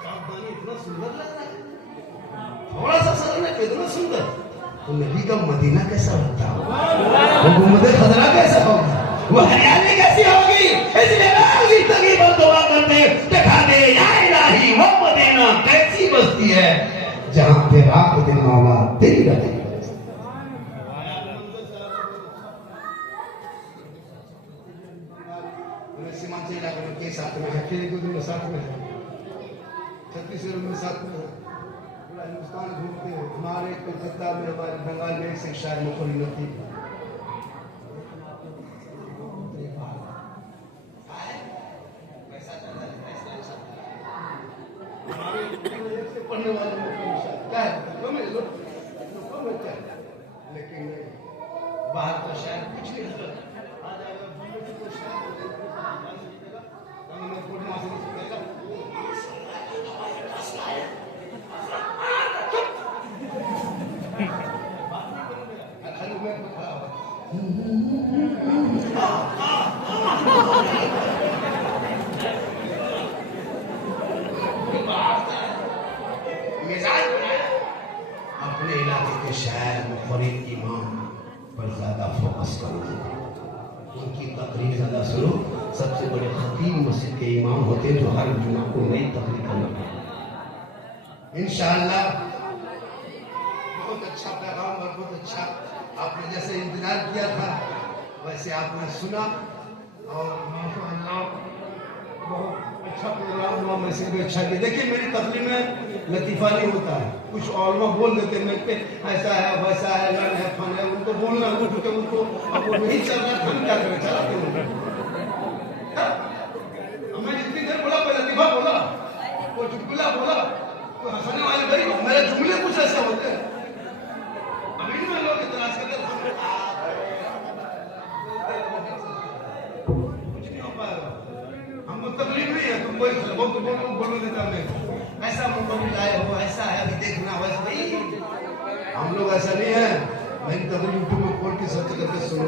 सावधानी इतना सुंदर लग रहा है, थोड़ा सा सजना कितना सुंदर। तो नबी का मदीना कैसा होता होगा, वो गुंबद खजरा कैसा होगा, वो हरियाली कैसी होगी? इसलिए लोग जिंदगी भर दुआ करते दिखा दे या इलाही वो मदीना कैसी बस्ती है जहां पे रात दिन मौला तेरी रहती है। सीमांचल इलाके में के साथ में है, तेलुगु में साथ में है, छत्तीसगढ़ में साथ में है, पूरा हिंदुस्तान घूमते हो। हमारे कलकत्ता में, हमारे बंगाल में एक शायर मुखरी नथी पढ़ने वाले क्या है, लेकिन बाहर तो शायद कुछ नहीं हो आ जाएगा। अपने इलाके के शायर मुफरिद इमाम पर ज्यादा फोकस करो, उनकी तकरीर ज्यादा सुनो। सबसे बड़े खतीब मस्जिद के इमाम होते जो हर जुमा को नई तकरीर करना पड़ता। इंशाअल्लाह बहुत अच्छा पैगाम और बहुत अच्छा आपने जैसे इंतजार किया था वैसे आपने सुना, और माशाअल्लाह बहुत अच्छा प्रोग्राम हुआ। मैसेज भी अच्छा किया। देखिए मेरी तकरीर में लतीफा नहीं होता है, कुछ और लोग बोल देते हैं पे ऐसा है वैसा है लन है फन है, उनको बोलना उठ के उनको अब वो नहीं चल रहा, हम क्या करें, चलाते हैं। मैं जितनी देर बोला कोई लतीफा बोला, कोई चुटकुला बोला, कोई हंसने वाले भाई मेरे जुमले कुछ ऐसे होते हैं। अभी में लोग इतराज करते ऐसा नहीं है मैं तब यूट्यूब में खोल के सर्च करके सुनो।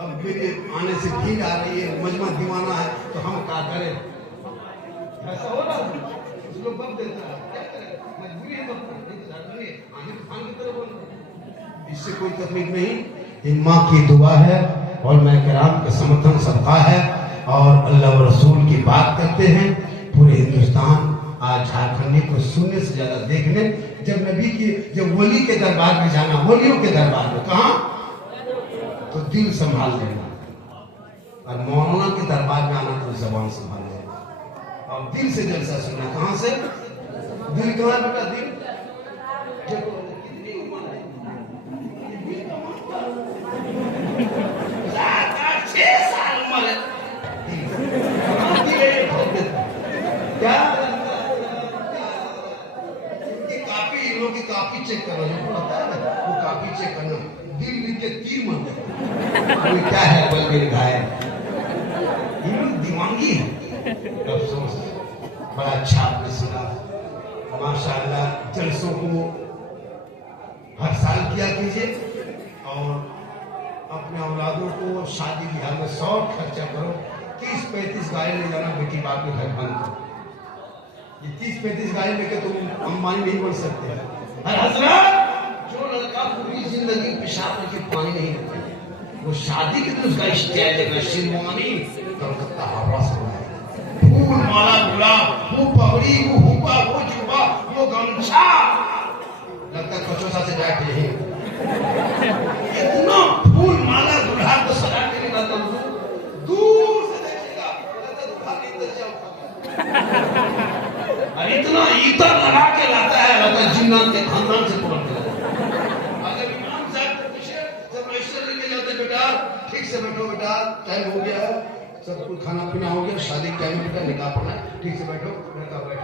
अब मेरे आने से भीड़ आ रही है, मजमा दीवाना है, तो हम क्या करें? ऐसा हो रहा है, लोग वक्त देता है, क्या करें? मजबूरी है, आगे तूफान की तरफ बोल। इससे कोई तकलीफ नहीं, ये माँ की दुआ है और मैं किराम के समर्थन सबका है और अल्लाह और रसूल की बात करते हैं। पूरे हिंदुस्तान आज झारखंडी को सुनने से ज्यादा देखने, जब नबी की जब वली के दरबार में जाना, वलियों के दरबार में कहा तो दिल संभाल लेना, और मौलाना के दरबार में आना तो जबान संभाल लेना, और दिल से जलसा सुनना। कहां से दिल? कहां बेटा दिल? कितनी उम्र है? 6 साल उम्र है। क्या काफी इन लोगों की काफी चेक करो, पता है वो काफी चेक करना, दिल लिख के तीर मत देना। क्या है बल मेरे घायल, ये लोग दिमागी है। अफसोस, बड़ा अच्छा आपने सुना, माशाअल्लाह। जलसों को हर साल किया कीजिए और अपने औलादों को शादी ब्याह में 100 खर्चा करो। 30-35 गाय ले जाना बेटी बाप के घर बंद करो। ये 30-35 गाय लेके तुम अंबानी नहीं बन सकते। और हजरत, जो लड़का पूरी जिंदगी पेशाब लेके पानी नहीं पीता, वो शादी के दिन उसका स्टाइल देखना, शेरवानी कलकत्ता हवा से फूल माला गुलाब, वो पगड़ी, वो हुक्का, वो जुबा, वो गमछा, लगता है कचौसा से बैठे हैं। इतना फूल माला दुल्हा को सजा के निकलता हूँ, दूर से देखिएगा लगता दुल्हा नहीं दर्जा उठा, और इतना इतर लगा के लाता है, लगता जिन्नात के खानदान से पकड़ के लाता है। अगर इमाम साहब को पूछे जब ऐसे लेके जाते, बेटा ठीक से बैठो, बेटा टाइम हो गया है, सब कुछ खाना पीना हो गया, शादी टाइम में बेटा निकाह पढ़ना है, ठीक से बैठो, लड़का बैठ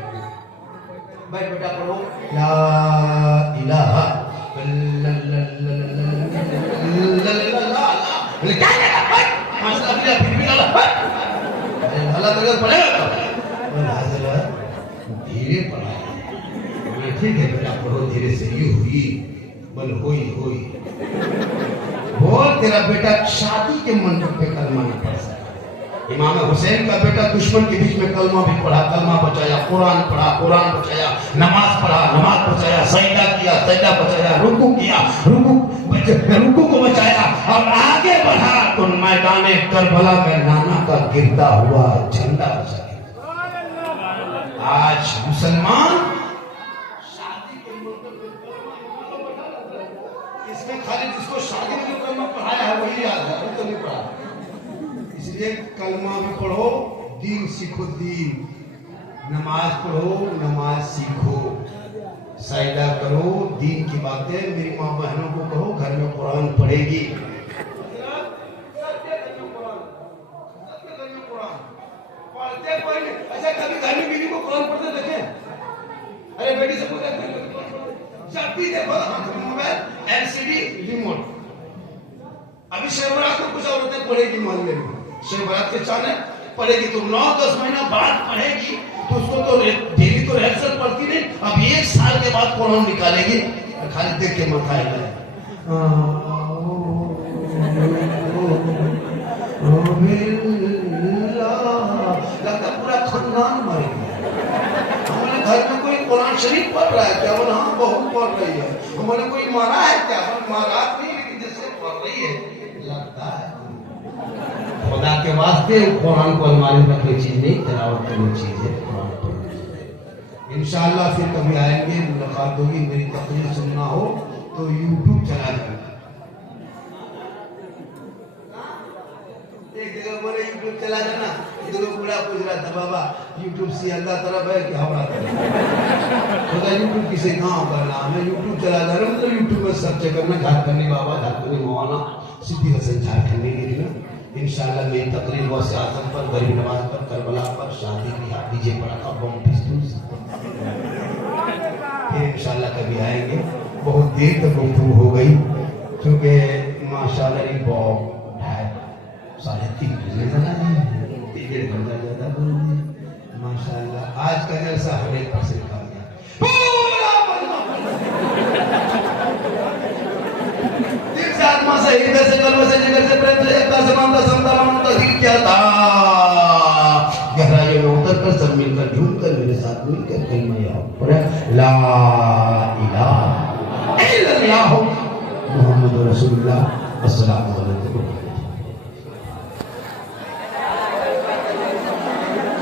बेटा पढ़ो ला इलाहा धीरे पढ़ाए, ठीक है बेटा पढ़ो धीरे से, ये हुई बल होई होई वो तेरा बेटा शादी के मंडप पे कलमा नहीं पढ़ सकता। इमाम हुसैन का बेटा दुश्मन के बीच में कलमा भी पढ़ा, कलमा बचाया, कुरान पढ़ा, कुरान बचाया, नमाज पढ़ा, नमाज बचाया, सजदा किया, सजदा बचाया, रुकू किया, रुकू को बचाया और आगे बढ़ा तो मैदान करबला में नाना का गिरता हुआ झंडा बचाया। आज मुसलमान शादी के इसमें खाली जिसको शादी में जो कलमा पढ़ाया है वही याद है, वो तो नहीं पढ़ा। इसलिए कलमा भी पढ़ो, दीन सीखो, दीन नमाज पढ़ो, नमाज सीखो, सजदा करो, दीन की बातें मेरी माँ बहनों को कहो, घर में कुरान पढ़ेगी। अच्छा कभी घर में बीवी को कुरान पढ़ते देखे? अरे बेटी से पूछा जब भी देखो हाथ में मोबाइल, एलसीडी, रिमोट। अभी शर्मरात को कुछ औरतें पढ़ेगी मोहल्ले में, शर्मरात के चाने पढ़ेगी तो 9-10 महीना बाद पढ़ेगी, तो उसको तो डेली तो रिहर्सल पढ़ती नहीं, अब 1 साल के बाद कुरान निकालेगी, खाली देख के मत आएगा, लगता पूरा खानदान मरेगा। हमारे घर में कोई कुरान शरीफ पढ़ रहा है क्या? बोला हाँ बहुत पढ़ रही है। हमारे कोई मारा है क्या? मारा नहीं, लेकिन जैसे पढ़ रही है लगता है। खुदा के वास्ते कुरान को अलमारी में कोई चीज नहीं, तिलावत करनी चीज है, कुरान पढ़नी चीज है। इंशाअल्लाह फिर कभी आएंगे, मुलाकात होगी। मेरी तकरीर सुनना हो तो यूट्यूब चला जाना, एक जगह बोले यूट्यूब चला जाना, इधर बूढ़ा पूछ रहा था बाबा यूट्यूब से अल्लाह तरफ है कि हमारा तरफ? तो यूट्यूब किसे कहाँ करना, हमें यूट्यूब चला जा रहा, मतलब यूट्यूब में सर्च करना झारखंडी बाबा, झारखंडी मौलाना सिद्दीक हसन झारखंडी गिरी। इंशाअल्लाह मेरी तकरीर गौसे आजम पर, गरीब नवाज पर, करबला पर, शादी ब्याह, डीजे पटाखा, बम पिस्तौल, फिर इंशाअल्लाह कभी आएंगे। बहुत देर तक गुफ्तगू हो गई क्योंकि माशाअल्लाह 2:30 बजे चला गया, 1.5 घंटा ज्यादा बोल दिया। माशाअल्लाह आज का जलसा 100% कर दिया। हृदय से कल्ब से जिगर से प्रेम से एकता से मानता समता मानता दिल क्या था गहराइयों में उतर कर सब मिलकर झूमकर मेरे साथ मिलकर कलमा या पढ़े ला इलाहा इल्लल्लाह मुहम्मद रसूलुल्लाह अस्सलामु अलैकुम।